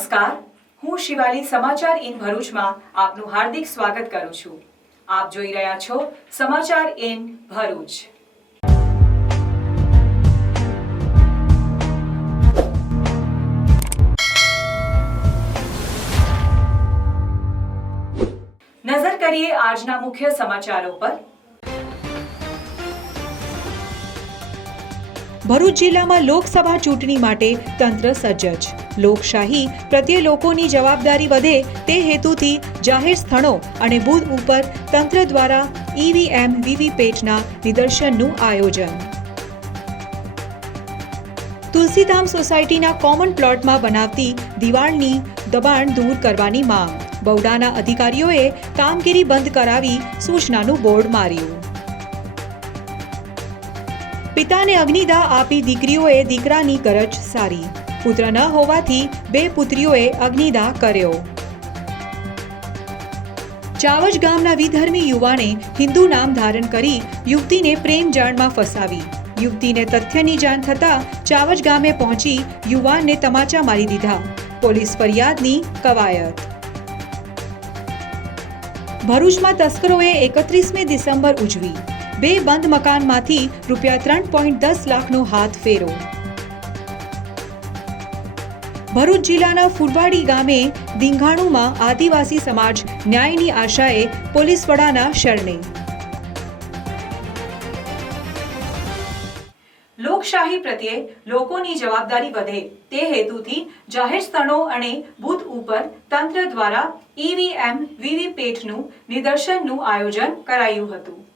નમસ્કાર, હું શિવાલી સમાચાર ઇન ભરૂચમાં આપનું હાર્દિક સ્વાગત કરું છું। આપ જોઈ રહ્યા છો સમાચાર ઇન ભરૂચ। નજર કરીએ આજના મુખ્ય સમાચારો પર। ભરૂચ જિલ્લામાં લોકસભા ચૂંટણી માટે તંત્ર સજ્જ। લોકશાહી પ્રત્યે લોકોની જવાબદારી વધે તે હેતુથી જાહેર સ્થળો અને બૂથ ઉપર તંત્ર દ્વારા ઈવીએમ વીવીપેટના નિદર્શનનું આયોજન। તુલસીધામ સોસાયટીના કોમન પ્લોટમાં બનાવતી દિવાળની દબાણ દૂર કરવાની માંગ। બૌડાના અધિકારીઓએ કામગીરી બંધ કરાવી સૂચનાનું બોર્ડ માર્યું। પિતાને અગ્નિદાહ આપી દીકરીઓએ દીકરાની ગરજ સારી। પુત્ર ન હોવાથી 2 પુત્રીઓએ અગ્નિદાહ કર્યો। ચાવજ ગામના વિધર્મી યુવાને હિન્દુ નામ ધારણ કરી યુવતીને પ્રેમ જાળમાં ફસાવી। યુવતીને તથ્યની જાણ થતાં ચાવજ ગામે પહોંચી યુવાનને તમાચા મારી દીધા। પોલીસ ફરિયાદની કવાયત। ભરૂચમાં તસ્કરોએ 31મી ડિસેમ્બર ઉજવી। 2 બંધ મકાનમાંથી ₹3.10 લાખનો હાથ ફેરો। ભરૂચ જિલ્લાના ફુલવાડી ગામે ધીંઘાણુમાં આદિવાસી સમાજ ન્યાયની આશાએ પોલીસ વડાના શરણે। લોકશાહી પ્રત્યે લોકોની જવાબદારી વધે તે હેતુથી જાહેર સ્થળો અને બૂથ ઉપર તંત્ર દ્વારા ઈવીએમ વીવીપેટનું નિદર્શનનું આયોજન કરાયું હતું।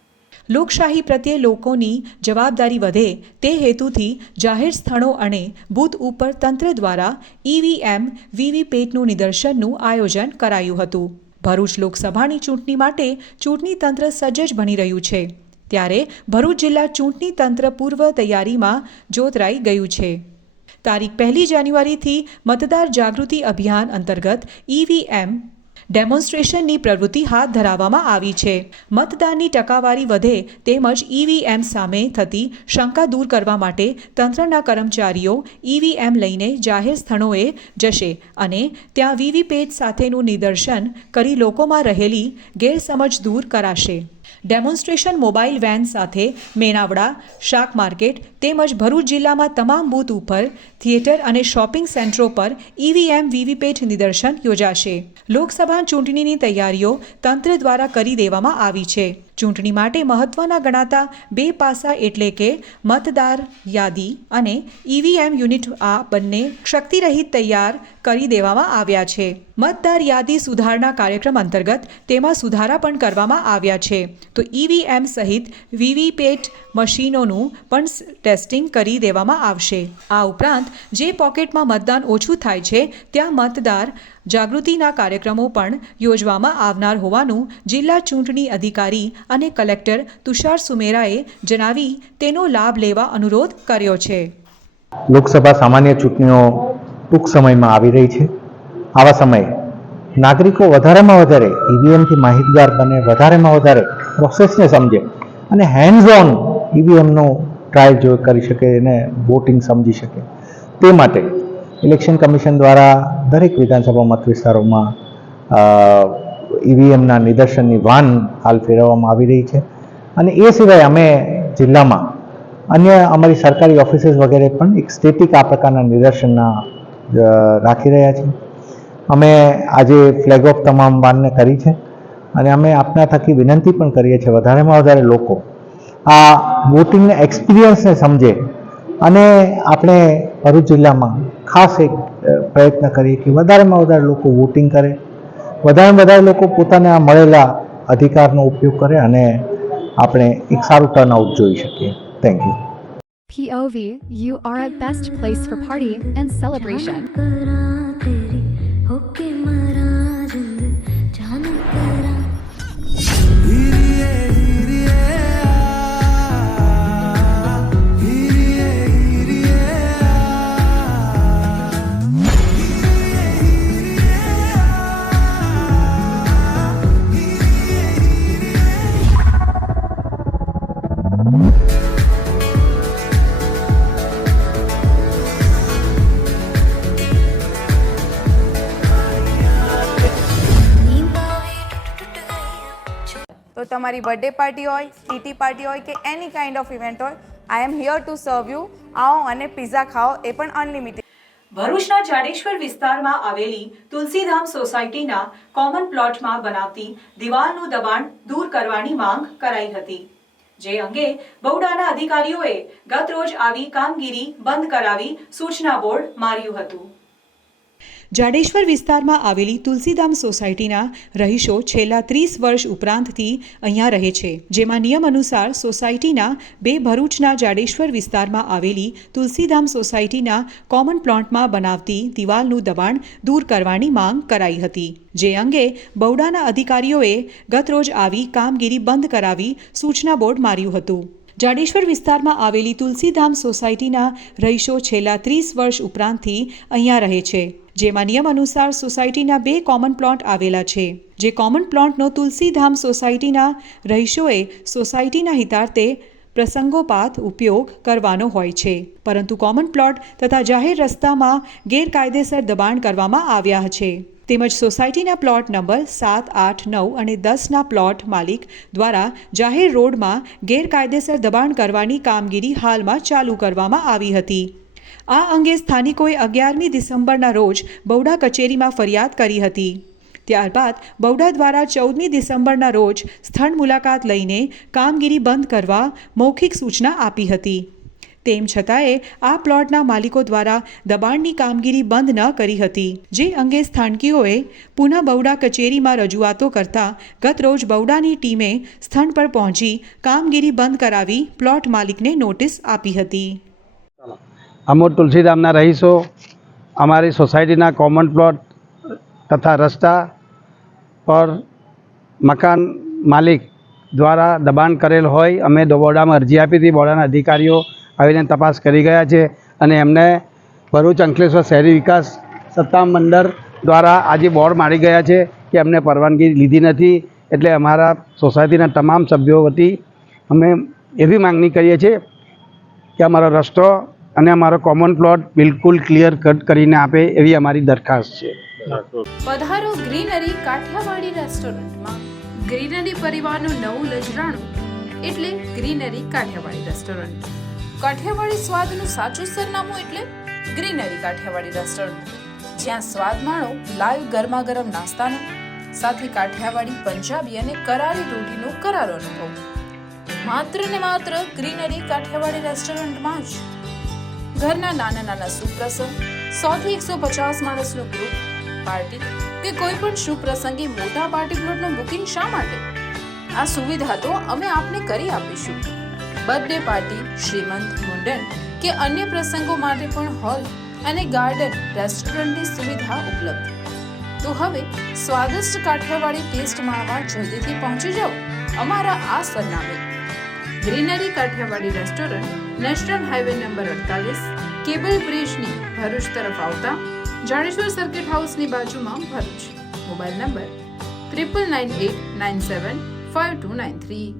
લોકશાહી પ્રત્યે લોકોની જવાબદારી વધે તે હેતુથી જાહેર સ્થળો અને બૂથ ઉપર તંત્ર દ્વારા ઈવીએમ વીવીપેટનું નિદર્શનનું આયોજન કરાયું હતું। ભરૂચ લોકસભાની ચૂંટણી માટે ચૂંટણી તંત્ર સજ્જ બની રહ્યું છે, ત્યારે ભરૂચ જિલ્લા ચૂંટણી તંત્ર પૂર્વ તૈયારીમાં જોતરાઈ ગયું છે। તારીખ 1 જાન્યુઆરીથી મતદાર જાગૃતિ અભિયાન અંતર્ગત ઈવીએમ ડેમોન્સ્ટ્રેશનની પ્રવૃત્તિ હાથ ધરવામાં આવી છે। મતદાનની ટકાવારી વધે તેમજ ઈવીએમ સામે થતી શંકા દૂર કરવા માટે તંત્રના કર્મચારીઓ ઈવીએમ લઈને જાહેર સ્થળોએ જશે અને ત્યાં વીવીપેટ સાથેનું નિદર્શન કરી લોકોમાં રહેલી ગેરસમજ દૂર કરાશે। ડેમોન્સ્ટ્રેશન મોબાઈલ વેન સાથે મેનાવડા, શાક માર્કેટ તેમજ ભરૂચ જિલ્લામાં તમામ બૂથ ઉપર થિયેટર અને શોપિંગ સેન્ટરો પર ઈવીએમ વીવીપેટ નિદર્શન યોજાશે। લોકસભા ચૂંટણીની તૈયારીઓ તંત્ર દ્વારા કરી દેવામાં આવી છે। ચૂંટણી માટે મહત્વના ગણાતા 2 પાસા એટલે કે મતદાર યાદી અને ઈવીએમ યુનિટ આ બંને શક્તિરહિત તૈયાર કરી દેવામાં આવ્યા છે। મતદાર યાદી સુધારણા કાર્યક્રમ અંતર્ગત તેમાં સુધારા પણ કરવામાં આવ્યા છે, તો ઈવીએમ સહિત વીવીપેટ મશીનોનું પણ ટેસ્ટિંગ કરી દેવામાં આવશે। આ ઉપરાંત જે પોકેટમાં મતદાન ઓછું થાય છે ત્યાં મતદાર જાગૃતિના કાર્યક્રમો પણ યોજવામાં આવનાર હોવાનું જિલ્લા ચૂંટણી અધિકારી અને કલેક્ટર તુષાર સુમેરાએ જણાવી તેનો લાભ લેવા અનુરોધ કર્યો છે। લોકસભા સામાન્ય ચૂંટણીઓ ટૂંક સમયમાં આવી રહી છે। આવા સમયે નાગરિકો વધારેમાં વધારે ઈવીએમથી માહિતગાર બને, વધારેમાં વધારે પ્રોસેસને સમજે અને હેન્ડ્સ ઓન ઈવીએમનો ટ્રાયલ જો કરી શકે અને વોટિંગ સમજી શકે તે માટે ઇલેક્શન કમિશન દ્વારા દરેક વિધાનસભા મત વિસ્તારોમાં ઈવીએમના નિદર્શનની વાન હાલ ફેરવવામાં આવી રહી છે અને એ સિવાય અમે જિલ્લામાં અન્ય અમારી સરકારી ઓફિસીસ વગેરે પણ એક સ્ટેટિક આ પ્રકારના નિદર્શનના રાખી રહ્યા છીએ। અમે આજે ફ્લેગ ઓફ તમામ વાનને કરી છે અને અમે આપના થકી વિનંતી પણ કરીએ છીએ વધારેમાં વધારે લોકો આ વોટિંગના એક્સપિરિયન્સને સમજે અને આપણે ભરૂચ જિલ્લામાં ખાસ એક પ્રયત્ન કરીએ કે વધારેમાં વધારે લોકો વોટિંગ કરે, વધારેમાં વધારે લોકો પોતાને આ મળેલા અધિકારનો ઉપયોગ કરે અને આપણે એક સારું ટર્નઆઉટ જોઈ શકીએ। Thank you. POV, you are at best place for party and celebration. તમારી બર્થડે પાર્ટી હોય, કીટી પાર્ટી હોય કે એની કાઇન્ડ ઓફ ઇવેન્ટ હોય, I am here to serve you. આવો અને પિઝા ખાઓ, એ પણ અનલિમિટેડ. ભરૂચના જાડેશ્વર વિસ્તારમાં આવેલી તુલસીધામ સોસાયટીના કોમન પ્લોટમાં બનાવતી દિવાલનું દબાણ દૂર કરવાની માંગ કરાઈ હતી, જે અંગે બહુડાના અધિકારીઓએ ગતરોજ આવી કામગીરી બંધ કરાવી સૂચના બોર્ડ માર્યું હતું. જાડેશ્વર વિસ્તારમાં આવેલી તુલસીધામ સોસાયટીના રહીશો છેલ્લા 30 વર્ષ ઉપરાંતથી અહીંયા રહે છે, જેમાં નિયમ અનુસાર સોસાયટીના બે ભરૂચના જાડેશ્વર વિસ્તારમાં આવેલી તુલસીધામ સોસાયટીના કોમન પ્લોટમાં બનાવતી દિવાલનું દબાણ દૂર કરવાની માંગ કરાઈ હતી, જે અંગે બહુડાના અધિકારીઓએ ગતરોજ આવી કામગીરી બંધ કરાવી સૂચના બોર્ડ માર્યું હતું. જાડેશ્વર વિસ્તારમાં આવેલી તુલસીધામ સોસાયટીના રહીશો છેલ્લા 30 વર્ષ ઉપરાંતથી અહીંયા રહે છે, જેમાં નિયમ અનુસાર સોસાયટીના બે કોમન પ્લોટ આવેલા છે, જે કોમન પ્લોટનો તુલસીધામ સોસાયટીના રહીશોએ સોસાયટીના હિતાર્થે પ્રસંગોપાત ઉપયોગ કરવાનો હોય છે, પરંતુ કોમન પ્લોટ તથા જાહેર રસ્તામાં ગેરકાયદેસર દબાણ કરવામાં આવ્યા છે, તેમજ સોસાયટીના પ્લોટ નંબર 7, 8, 9 અને 10ના પ્લોટ માલિક દ્વારા જાહેર રોડમાં ગેરકાયદેસર દબાણ કરવાની કામગીરી હાલમાં ચાલુ કરવામાં આવી હતી. આ અંગે સ્થાનિકોએ 11મી ડિસેમ્બરના રોજ બહુડા કચેરીમાં ફરિયાદ કરી હતી. ત્યારબાદ બહુડા દ્વારા 14મી ડિસેમ્બરના રોજ સ્થળ મુલાકાત લઈને કામગીરી બંધ કરવા મૌખિક સૂચના આપી હતી. તેમ છતાંય આ પ્લોટના માલિકો દ્વારા દબાણની કામગીરી બંધ ન કરી હતી, જે અંગે સ્થાનિકોએ પુનઃ બહુડા કચેરીમાં રજૂઆતો કરતા ગતરોજ બહુડાની ટીમે સ્થળ પર પહોંચી કામગીરી બંધ કરાવી પ્લોટ માલિકને નોટિસ આપી હતી. અમો તુલસીધામના રહીશો અમારી સોસાયટીના કોમન પ્લોટ તથા રસ્તા પર મકાન માલિક દ્વારા દબાણ કરેલ હોય અમે બહુડામાં અરજી આપી હતી. બહુડાના અધિકારીઓ આવીને તપાસ કરી ગયા છે અને એમને ભરૂચ અંકલેશ્વર શહેરી વિકાસ સત્તામંડળ દ્વારા આજે બોર્ડ મારી ગયા છે કે અમને પરવાનગી લીધી નથી. એટલે અમારા સોસાયટીના તમામ સભ્યો વતી અમે એવી માંગણી કરીએ છીએ કે અમારો રસ્તો અને અમારો કોમન પ્લોટ બિલકુલ ક્લિયર કટ કરીને આપે એવી અમારી દરખાસ્ત છે. પધારો ગ્રીનરી કાઠિયાવાડી રેસ્ટોરન્ટમાં. ગ્રીનરી પરિવારનું નવું નજરાણું એટલે ગ્રીનરી કાઠિયાવાડી રેસ્ટોરન્ટ. કાઠિયાવાડી સ્વાદનું સાચું સરનામું એટલે ગ્રીનરી કાઠિયાવાડી રેસ્ટોરન્ટ, જ્યાં સ્વાદ માણો લાઈવ ગરમા ગરમ નાસ્તાનો, સાથે કાઠિયાવાડી, પંજાબી અને કરારી રોટીનો કરારો અનુભવ. માત્ર ને માત્ર ગ્રીનરી કાઠિયાવાડી રેસ્ટોરન્ટમાં જ. ઘરના નાના નાના સુપ્રસંગ, 100 થી 150 માણસનું ગ્રુપ પાર્ટી કે કોઈ પણ શુભ પ્રસંગે મોટા પાર્ટી પ્લોટનું બુકિંગ શા માટે? આ સુવિધા તો અમે આપને કરી આપીશું. બર્થડે પાર્ટી, શ્રીમંત, મુંડન કે અન્ય પ્રસંગો માટે પણ હોલ અને ગાર્ડન રેસ્ટોરન્ટની સુવિધા ઉપલબ્ધ. તો હવે સ્વાદિષ્ટ કાઠિયાવાડી ટેસ્ટ માણવા જલ્દીથી પહોંચી જાઓ અમારા આ સરનામે. Greenery Kathiyawadi restaurant, national highway number 48, cable બ્રિજની ભરૂચ તરફ આવતા જાડેશ્વર સર્કિટ હાઉસની બાજુમાં, ભરૂચ. Mobile number 9989752293.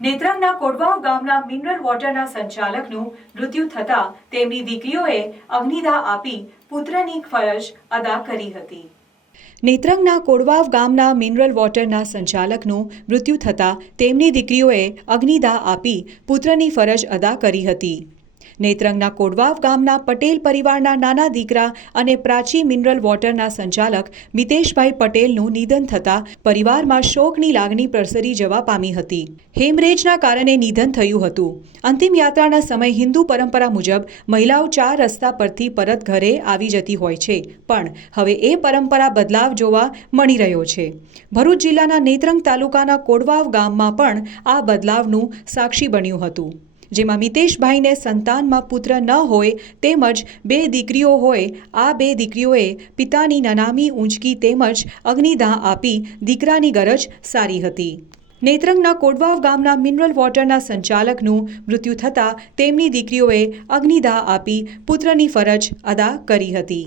નેત્રંગના કોડવાવ ગામના મિનરલ વોટરના સંચાલકનું મૃત્યુ થતાં તેમની દીકરીઓએ અગ્નિદાહ આપી પુત્રની ફરજ અદા કરી હતી. નેત્રંગના કોડવાવ ગામના મિનરલ વોટરના સંચાલકનું મૃત્યુ થતાં તેમની દીકરીઓએ અગ્નિદાહ આપી પુત્રની ફરજ અદા કરી હતી. નેત્રંગના કોડવાવ ગામના પટેલ પરિવારના નાના દીકરા અને પ્રાચી મિનરલ વોટરના સંચાલક મિતેશભાઈ પટેલનું નિધન થતાં પરિવારમાં શોકની લાગણી પ્રસરી જવા પામી હતી. હેમરેજના કારણે નિધન થયું હતું. અંતિમ યાત્રાના સમય હિન્દુ પરંપરા મુજબ મહિલાઓ 4 રસ્તા પરથી પરત ઘરે આવી જતી હોય છે, પણ હવે એ પરંપરા બદલાવ જોવા મળી રહ્યો છે. ભરૂચ જિલ્લાના નેત્રંગ તાલુકાના કોડવાવ ગામમાં પણ આ બદલાવનું સાક્ષી બન્યું હતું, જેમાં મિતેશભાઈને સંતાનમાં પુત્ર ન હોય તેમજ 2 દીકરીઓ હોય. આ 2 દીકરીઓએ પિતાની નનામી ઊંચકી તેમજ અગ્નિદાહ આપી દીકરાની ગરજ સારી હતી. નેત્રંગના કોડવાવ ગામના મિનરલ વોટરના સંચાલકનું મૃત્યુ થતાં તેમની દીકરીઓએ અગ્નિદાહ આપી પુત્રની ફરજ અદા કરી હતી.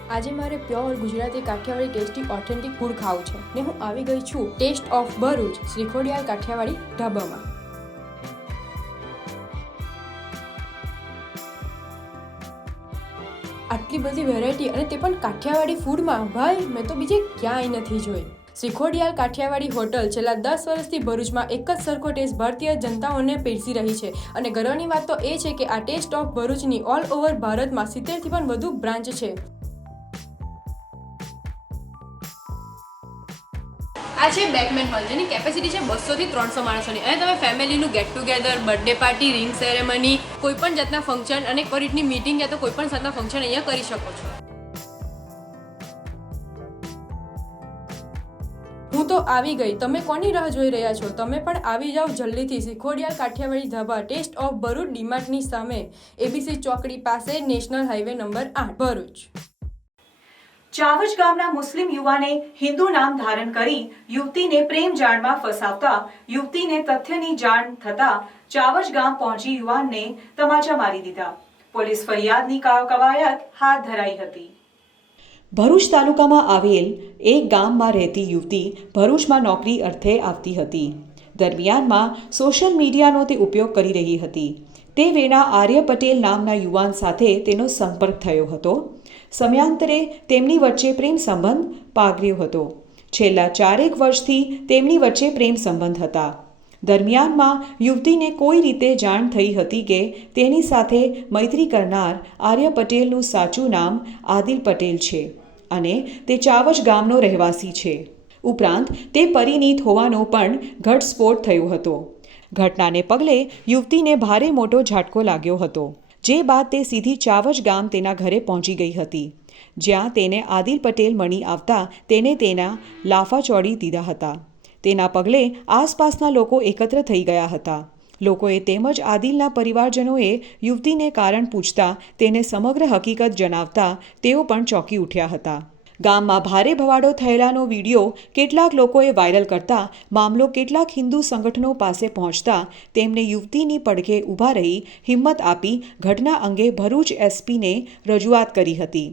આજે મારે pure Gujarati Kathiyawadi tasty authentic food ખાવું છે ને હું આવી ગઈ છું ટેસ્ટ ઓફ ભરૂચ શ્રીખોડિયાર કાઠિયાવાડી ઢાબામાં. આટલી બધી વેરાયટી અને તે પણ કાઠિયાવાડી ફૂડમાં, ભાઈ મેં તો બીજે ક્યાંય નથી જોઈ. શ્રીખોડિયાલ કાઠિયાવાડી હોટલ છેલ્લા 10 વર્ષથી ભરૂચમાં એક જ સરખો ટેસ્ટ ભારતીય જનતાઓને પીરસી રહી છે અને ગર્વની વાત તો એ છે કે આ ટેસ્ટ ઓફ ભરૂચની ઓલ ઓવર ભારતમાં 70થી પણ વધુ બ્રાન્ચ છે. આ છે બેકમેન હોલ, જેની કેપેસિટી છે 200 થી 300 માણસોની. અને તમે ફેમિલીનું get together, birthday party, ring ceremony, કોઈ પણ જાતના ફંક્શન અને કોઈ રીતની મીટિંગ યા તો કોઈ પણ જાતના ફંક્શન અહીંયા કરી શકો છો. હું તો આવી ગઈ. તમે કોની રાહ જોઈ રહ્યા છો? તમે પણ આવી જાઓ જલ્દીથી. શ્રીખોડિયાલ કાઠિયાવાડી ધાબા, ટેસ્ટ ઓફ ભરૂચ, ડીમાર્ટની સામે, એબીસી ચોકડી પાસે, national highway number 8, Bharuch. Chavaj ગામના મુસ્લિમ યુવાને હિન્દુ નામ ધારણ કરી યુવતીને પ્રેમ જાળમાં ફસાવતા યુવતીને તથ્યની જાણ થતા ચાવજ ગામ પહોંચી યુવાનને તમાચા મારી દીધા. પોલીસ ફરિયાદની કવાયત હાથ ધરાઈ હતી. ભરૂચ તાલુકામાં આવેલ એક ગામમાં રહેતી યુવતી ભરૂચમાં નોકરી અર્થે આવતી હતી. દરમિયાનમાં સોશિયલ મીડિયાનો તે ઉપયોગ કરી રહી હતી. તે વેળા આર્ય પટેલ નામના યુવાન સાથે તેનો સંપર્ક થયો હતો. સમયાંતરે તેમની વચ્ચે પ્રેમ સંબંધ પાગ્યો હતો. છેલ્લા 4 વર્ષથી તેમની વચ્ચે પ્રેમ સંબંધ હતા. દરમિયાનમાં યુવતીને કોઈ રીતે જાણ થઈ હતી કે તેની સાથે મૈત્રી કરનાર આર્ય પટેલનું સાચું નામ આદિલ પટેલ છે અને તે ચાવજ ગામનો રહેવાસી છે. ઉપરાંત તે પરિણીત હોવાનો પણ ઘટસ્ફોટ થયો હતો. ઘટનાને પગલે યુવતીને ભારે મોટો ઝાટકો લાગ્યો હતો. જે બાદ તે સીધી ચાવજ ગામ તેના ઘરે પહોંચી ગઈ હતી, જ્યાં તેને આદિલ પટેલ મળી આવતા તેને તેના લાફા ચોડી દીધા હતા. તેના પગલે આસપાસના લોકો એકત્ર થઈ ગયા હતા. લોકોએ તેમજ આદિલના પરિવારજનોએ યુવતીને કારણ પૂછતા તેને સમગ્ર હકીકત જણાવતા તેઓ પણ ચોંકી ઉઠ્યા હતા. ગામમાં ભારે ભવાડો થયેલાનો વિડીયો કેટલાક લોકોએ વાયરલ કરતા મામલો કેટલાક હિન્દુ સંગઠનો પાસે પહોંચતા તેમને યુવતીની પડખે ઊભા રહી હિંમત આપી ઘટના અંગે ભરૂચ એસપીને રજૂઆત કરી હતી.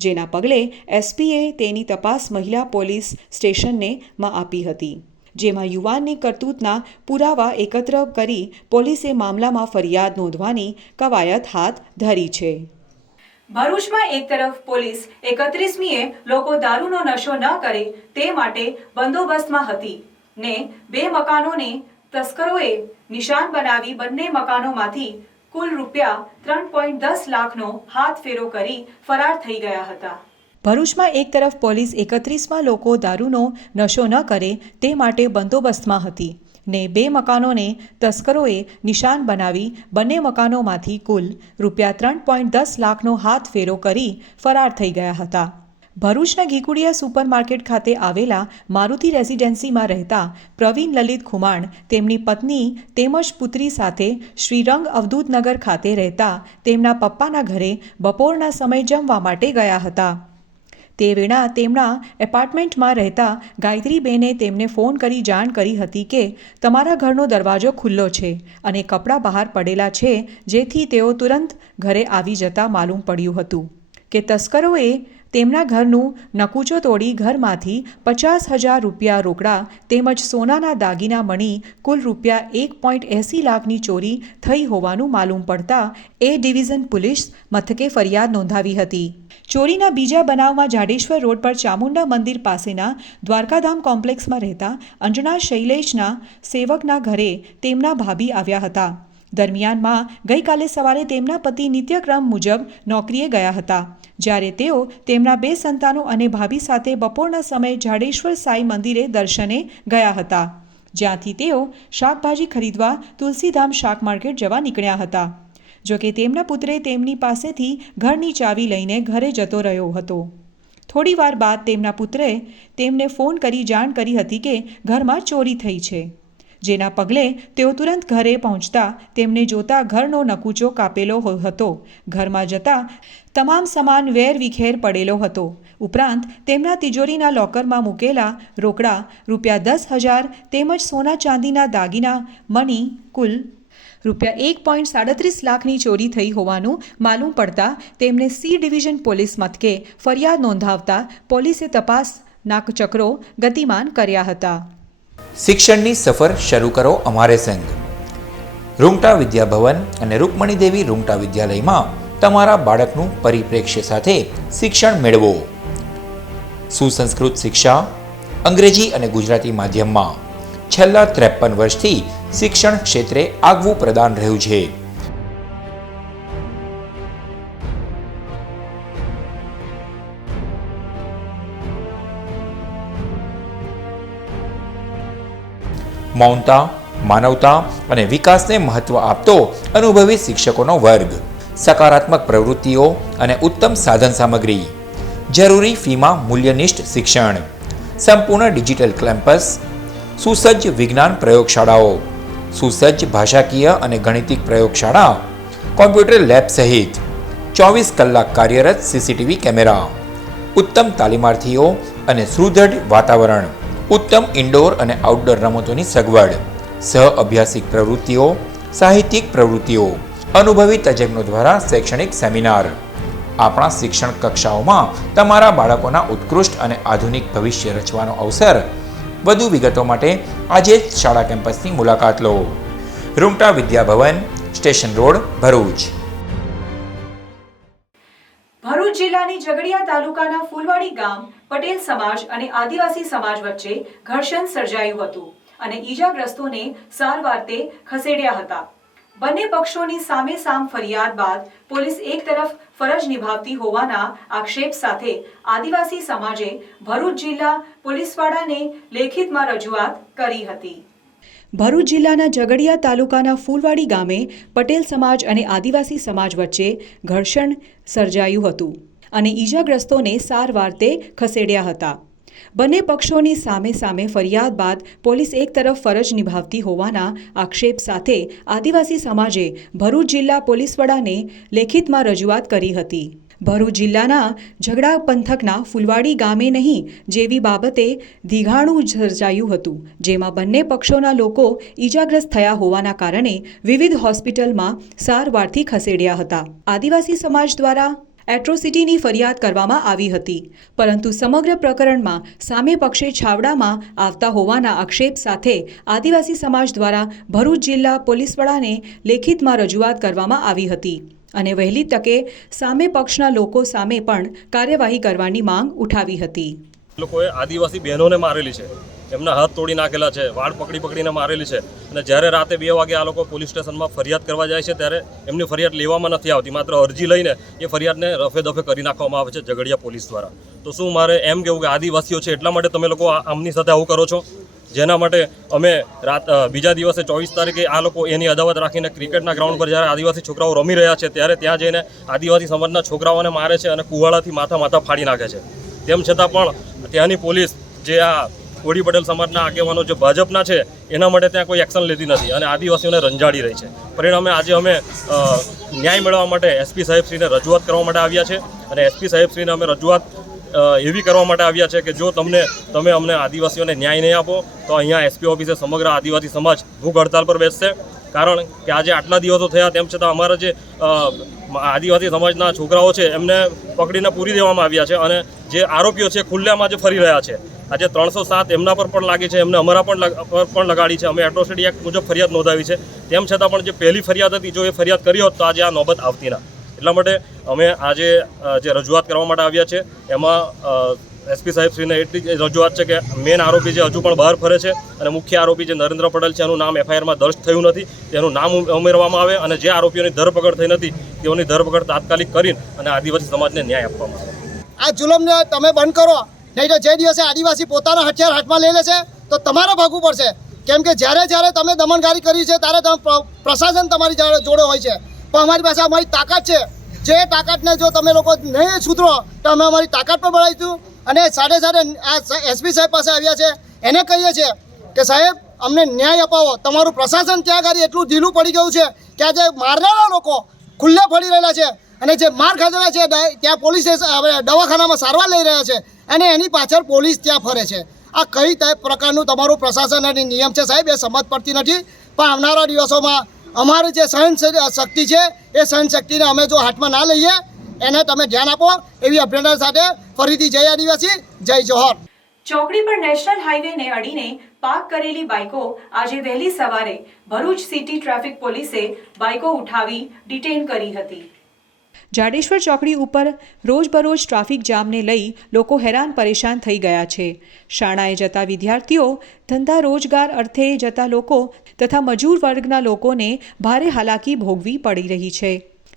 જેના પગલે એસપીએ તેની તપાસ મહિલા પોલીસ સ્ટેશનને આપી હતી, જેમાં યુવાનની કરતૂતના પુરાવા એકત્ર કરી પોલીસે મામલામાં ફરિયાદ નોંધવાની કવાયત હાથ ધરી છે. ભરૂચમાં એક તરફ પોલીસ 31મીએ લોકો દારૂનો નશો ન કરે તે માટે બંદોબસ્તમાં હતી ને 2 મકાનોને તસ્કરોએ નિશાન બનાવી બંને મકાનોમાંથી કુલ રૂપિયા 3.10 લાખનો હાથફેરો કરી ફરાર થઈ ગયા હતા. ભરૂચમાં એક તરફ પોલીસ 31માં લોકો દારૂનો નશો ન કરે તે માટે બંદોબસ્તમાં હતી ને 2 મકાનોને તસ્કરોએ નિશાન બનાવી બંને મકાનોમાંથી કુલ રૂપિયા 3.10 લાખનો હાથફેરો કરી ફરાર થઈ ગયા હતા. ભરૂચના ઘીકુડિયા સુપરમાર્કેટ ખાતે આવેલા મારુતિ રેસિડેન્સીમાં રહેતા પ્રવીણ લલિત ખુમાણ તેમની પત્ની તેમજ પુત્રી સાથે શ્રીરંગ અવધૂતનગર ખાતે રહેતા તેમના પપ્પાના ઘરે બપોરના સમય જમવા માટે ગયા હતા. તે વેળા તેમના એપાર્ટમેન્ટમાં રહેતા ગાયત્રીબેને તેમને ફોન કરી જાણ કરી હતી કે તમારા ઘરનો દરવાજો ખુલ્લો છે અને કપડાં બહાર પડેલા છે, જેથી તેઓ તુરંત ઘરે આવી જતા માલુમ પડ્યું હતું કે તસ્કરોએ તેમના ઘરનું નકૂચો તોડી ઘરમાંથી 50,000 રૂપિયા રોકડા તેમજ સોનાના દાગીના મણી કુલ રૂપિયા 1.80 લાખની ચોરી થઈ હોવાનું માલુમ પડતા એ ડિવિઝન પોલીસ મથકે ફરિયાદ નોંધાવી હતી. ચોરીના બીજા બનાવમાં જાડેશ્વર રોડ પર ચામુંડા મંદિર પાસેના દ્વારકાધામ કોમ્પ્લેક્સમાં રહેતા અંજના શૈલેષના સેવકના ઘરે તેમના ભાભી આવ્યા હતા. દરમિયાનમાં ગઈકાલે સવારે તેમના પતિ નિત્યક્રમ મુજબ નોકરીએ ગયા હતા, જ્યારે તેઓ તેમના 2 સંતાનો અને ભાભી સાથે બપોરના સમયે જાડેશ્વર સાઈ મંદિરે દર્શને ગયા હતા, જ્યાંથી તેઓ શાકભાજી ખરીદવા તુલસીધામ શાક માર્કેટ જવા નીકળ્યા હતા. જોકે તેમના પુત્રે તેમની પાસેથી ઘરની ચાવી લઈને ઘરે જતો રહ્યો હતો. થોડીવાર બાદ તેમના પુત્રે તેમને ફોન કરી જાણ કરી હતી કે ઘરમાં ચોરી થઈ છે, જેના પગલે તેઓ તુરંત ઘરે પહોંચતા તેમને જોતા ઘરનો નકૂચો કાપેલો હતો. ઘરમાં જતા તમામ સામાન વેરવિખેર પડેલો હતો. ઉપરાંત તેમના તિજોરીના લોકરમાં મૂકેલા રોકડા રૂપિયા 10,000 તેમજ સોના ચાંદીના દાગીના મની કુલ રૂપિયા 1.37 લાખની ચોરી થઈ હોવાનું માલુમ પડતા તેમને સી ડિવિઝન પોલીસ મથકે ફરિયાદ નોંધાવતા પોલીસે તપાસના ચક્રો ગતિમાન કર્યા હતા. શિક્ષણની સફર શરૂ કરો અમારે સંગ. રૂંગટા વિદ્યાભવન અને રૂકમણી દેવી રૂંગટા વિદ્યાલયમાં તમારા બાળકનું પરિપ્રેક્ષ્ય સાથે શિક્ષણ મેળવો. સુસંસ્કૃત શિક્ષા, અંગ્રેજી અને ગુજરાતી માધ્યમમાં છેલ્લા 53 વર્ષથી શિક્ષણ ક્ષેત્રે આગવું પ્રદાન રહ્યું છે. મૌનતા, માનવતા અને વિકાસને મહત્વ આપતો અનુભવી શિક્ષકોનો વર્ગ, સકારાત્મક પ્રવૃત્તિઓ અને ઉત્તમ સાધન સામગ્રી, જરૂરી ફીમાં મૂલ્યનિષ્ઠ શિક્ષણ, સંપૂર્ણ ડિજિટલ કેમ્પસ, સુસજ્જ વિજ્ઞાન પ્રયોગશાળાઓ, સુસજ્જ ભાષાકીય અને ગણિતિક પ્રયોગશાળા, કોમ્પ્યુટર લેબ સહિત 24 કલાક કાર્યરત સીસીટીવી કેમેરા, ઉત્તમ તાલીમાર્થીઓ અને સુદૃઢ વાતાવરણ, ઉત્તમ ઇન્ડોર અને આઉટડોર રમતોની સગવડ, સહ અભ્યાસિક પ્રવૃત્તિઓ, સાહિત્યિક પ્રવૃત્તિઓ, અનુભવી તજજ્ઞો દ્વારા શૈક્ષણિક સેમિનાર. આપણા શિક્ષણ કક્ષાઓમાં તમારા બાળકોના ઉત્કૃષ્ટ અને આધુનિક ભવિષ્ય રચવાનો અવસર. વધુ વિગતો માટે આજે જ શાળા કેમ્પસની મુલાકાત લો. Rungta Vidyabhavan, station road, Bharuch. ભરૂચ જિલ્લાની ઝઘડિયા તાલુકાના ફૂલવાડી ગામ પટેલ સમાજ અને આદિવાસી સમાજ વચ્ચે ઘર્ષણ સર્જાયું હતું અને ઈજાગ્રસ્તોને સારવારતે ખસેડ્યા હતા. બંને પક્ષોની સામે સામ ફરિયાદ બાદ પોલીસ એક તરફ ફરજ નિભાવતી હોવાના આક્ષેપ સાથે આદિવાસી સમાજે ભરૂચ જિલ્લા પોલીસવાળાને લેખિતમાં રજૂઆત કરી હતી. ભરૂચ જિલ્લાના ઝઘડિયા તાલુકાના ફૂલવાડી ગામે પટેલ સમાજ અને આદિવાસી સમાજ વચ્ચે ઘર્ષણ સર્જાયું હતું અને ઈજાગ્રસ્તોને સારવારતે ખસેડ્યા હતા. બંને પક્ષોની સામે સામે ફરિયાદ બાદ પોલીસ એક તરફ ફરજ નિભાવતી હોવાના આક્ષેપ સાથે આદિવાસી સમાજે ભરૂચ જિલ્લા પોલીસ વડાને લેખિતમાં રજૂઆત કરી હતી. ભરૂચ જિલ્લાના ઝઘડા પંથકના ફૂલવાડી ગામે નહીં જેવી બાબતે ધીઘાણું સર્જાયું હતું, જેમાં બંને પક્ષોના લોકો ઈજાગ્રસ્ત થયા હોવાના કારણે વિવિધ હોસ્પિટલમાં સારવારથી ખસેડ્યા હતા. આદિવાસી સમાજ દ્વારા એટ્રોસિટીની ફરિયાદ કરવામાં આવી હતી, પરંતુ સમગ્ર પ્રકરણમાં સામે પક્ષે છાવડામાં આવતા હોવાના આક્ષેપ સાથે આદિવાસી સમાજ દ્વારા ભરૂચ જિલ્લા પોલીસ વડાને લેખિતમાં રજૂઆત કરવામાં આવી હતી અને વહેલી તકે સામે પક્ષના લોકો સામે પણ કાર્યવાહી કરવાની માંગ ઉઠાવી હતી. લોકોએ આદિવાસી બહેનોને મારેલી છે, એમના હાથ તોડી નાખેલા છે, વાળ પકડીને મારેલી છે અને જ્યારે રાતે 2 વાગે આ લોકો પોલીસ સ્ટેશનમાં ફરિયાદ કરવા જાય છે ત્યારે એમની ફરિયાદ લેવામાં નથી આવતી. માત્ર અરજી લઈને એ ફરિયાદને રફે દફે કરી નાખવામાં આવે છે ઝઘડિયા પોલીસ દ્વારા. તો શું મારે એમ કહેવું કે આદિવાસીઓ છે એટલા માટે તમે લોકો આમની સાથે આવું કરો છો, જેના માટે અમે બીજા દિવસે 24 તારીખે આ લોકો એની અદાવત રાખીને ક્રિકેટના ગ્રાઉન્ડ પર જ્યારે આદિવાસી છોકરાઓ રમી રહ્યા છે ત્યારે ત્યાં જઈને આદિવાસી સમાજના છોકરાઓને મારે છે અને કુવાડાથી માથા ફાડી નાખે છે. તેમ છતાં પણ ત્યાંની પોલીસ જે આ કોળી પટેલ સમાજના આગેવાનો જે ભાજપના છે એના માટે ત્યાં કોઈ એક્શન લેતી નથી અને આદિવાસીઓને રંજાડી રહી છે. પરિણામે આજે અમે ન્યાય મેળવવા માટે એસપી સાહેબશ્રીને રજૂઆત કરવા માટે આવ્યા છે અને એસપી સાહેબશ્રીને અમે રજૂઆત એવી કરવા માટે આવ્યા છે કે જો તમે અમને આદિવાસીઓને ન્યાય નહીં આપો તો અહીંયા એસપી ઓફિસે સમગ્ર આદિવાસી સમાજ ભૂખ હડતાલ પર બેસશે. કારણ કે આજે આટલા દિવસો થયા તેમ છતાં અમારા જે આદિવાસી સમાજના છોકરાઓ છે એમને પકડીને પૂરી દેવામાં આવ્યા છે અને જે આરોપીઓ છે ખુલ્લામાં જે ફરી રહ્યા છે. આજે 307 એમના પર પણ લાગી છે, એમને અમારા પણ લગાડી છે. અમે એટ્રોસિટી એક્ટ મુજબ ફરિયાદ નોંધાવી છે. તેમ છતાં પણ જે પહેલી ફરિયાદ હતી જો એ ફરિયાદ કરી હોત તો આજે આ નોબત આવતી ના. એટલા માટે અમે આજે જે રજૂઆત કરવા માટે આવ્યા છે એમાં એસપી સાહેબશ્રીને એટલી જ રજૂઆત છે કે મેન આરોપી જે હજુ પણ બહાર ફરે છે અને મુખ્ય આરોપી જે નરેન્દ્ર પટેલ છે એનું નામ એફઆઈઆરમાં દર્જ થયું નથી, તેનું નામ ઉમેરવામાં આવે અને જે આરોપીઓની ધરપકડ થઈ નથી તેઓની ધરપકડ તાત્કાલિક કરીને અને આદિવાસી સમાજને ન્યાય આપવામાં આવે. આ જુલમને તમે બંધ કરો, નહીં તો જે દિવસે આદિવાસી પોતાના હથિયાર હાથમાં લઈ લેશે તો તમારે ભાગવું પડશે. કેમ કે જ્યારે તમે દમનગારી કરી છે ત્યારે પ્રશાસન તમારી જોડે હોય છે, પણ અમારી પાસે અમારી તાકાત છે. જે તાકાતને જો તમે લોકો નહીં સુધરો તો અમે અમારી તાકાત પણ બનાવીશું અને સાથે આ એસપી સાહેબ પાસે આવ્યા છે એને કહીએ છીએ કે સાહેબ અમને ન્યાય અપાવો. તમારું પ્રશાસન ત્યાં આગળ એટલું ઢીલું પડી ગયું છે કે આજે મારનારા લોકો ખુલ્લે ફરી રહેલા છે અને જે માર ખાધેલા છે ત્યાં પોલીસ દવાખાનામાં સારવાર લઈ રહ્યા છે અને એની પાછળ પોલીસ ત્યાં ફરે છે. આ કઈ પ્રકારનું તમારું પ્રશાસન અને નિયમ છે સાહેબ, એ સમજ પડતી નથી. પણ આવનારા દિવસોમાં અમારી જે સહન શક્તિ છે એ સહન શક્તિને અમે જો હાથમાં ના લઈએ એને તમે ધ્યાન આપો એવી અભ્યર્થના સાથે ફરીથી જય આદિવાસી, જય જોહર. ચોકડી પર નેશનલ હાઈવેને અડીને પાર્ક કરેલી બાઇકો આજે વહેલી સવારે ભરૂચ સિટી ટ્રાફિક પોલીસે બાઇકો ઉઠાવી ડિટેન કરી હતી. જાડેશ્વર ચોકડી ઉપર રોજબરોજ ટ્રાફિક જામને લઈ લોકો હેરાન પરેશાન થઈ ગયા છે. શાળાએ જતા વિદ્યાર્થીઓ, ધંધા રોજગાર અર્થે જતા લોકો તથા મજૂર વર્ગના લોકોને ભારે હાલાકી ભોગવી પડી રહી છે.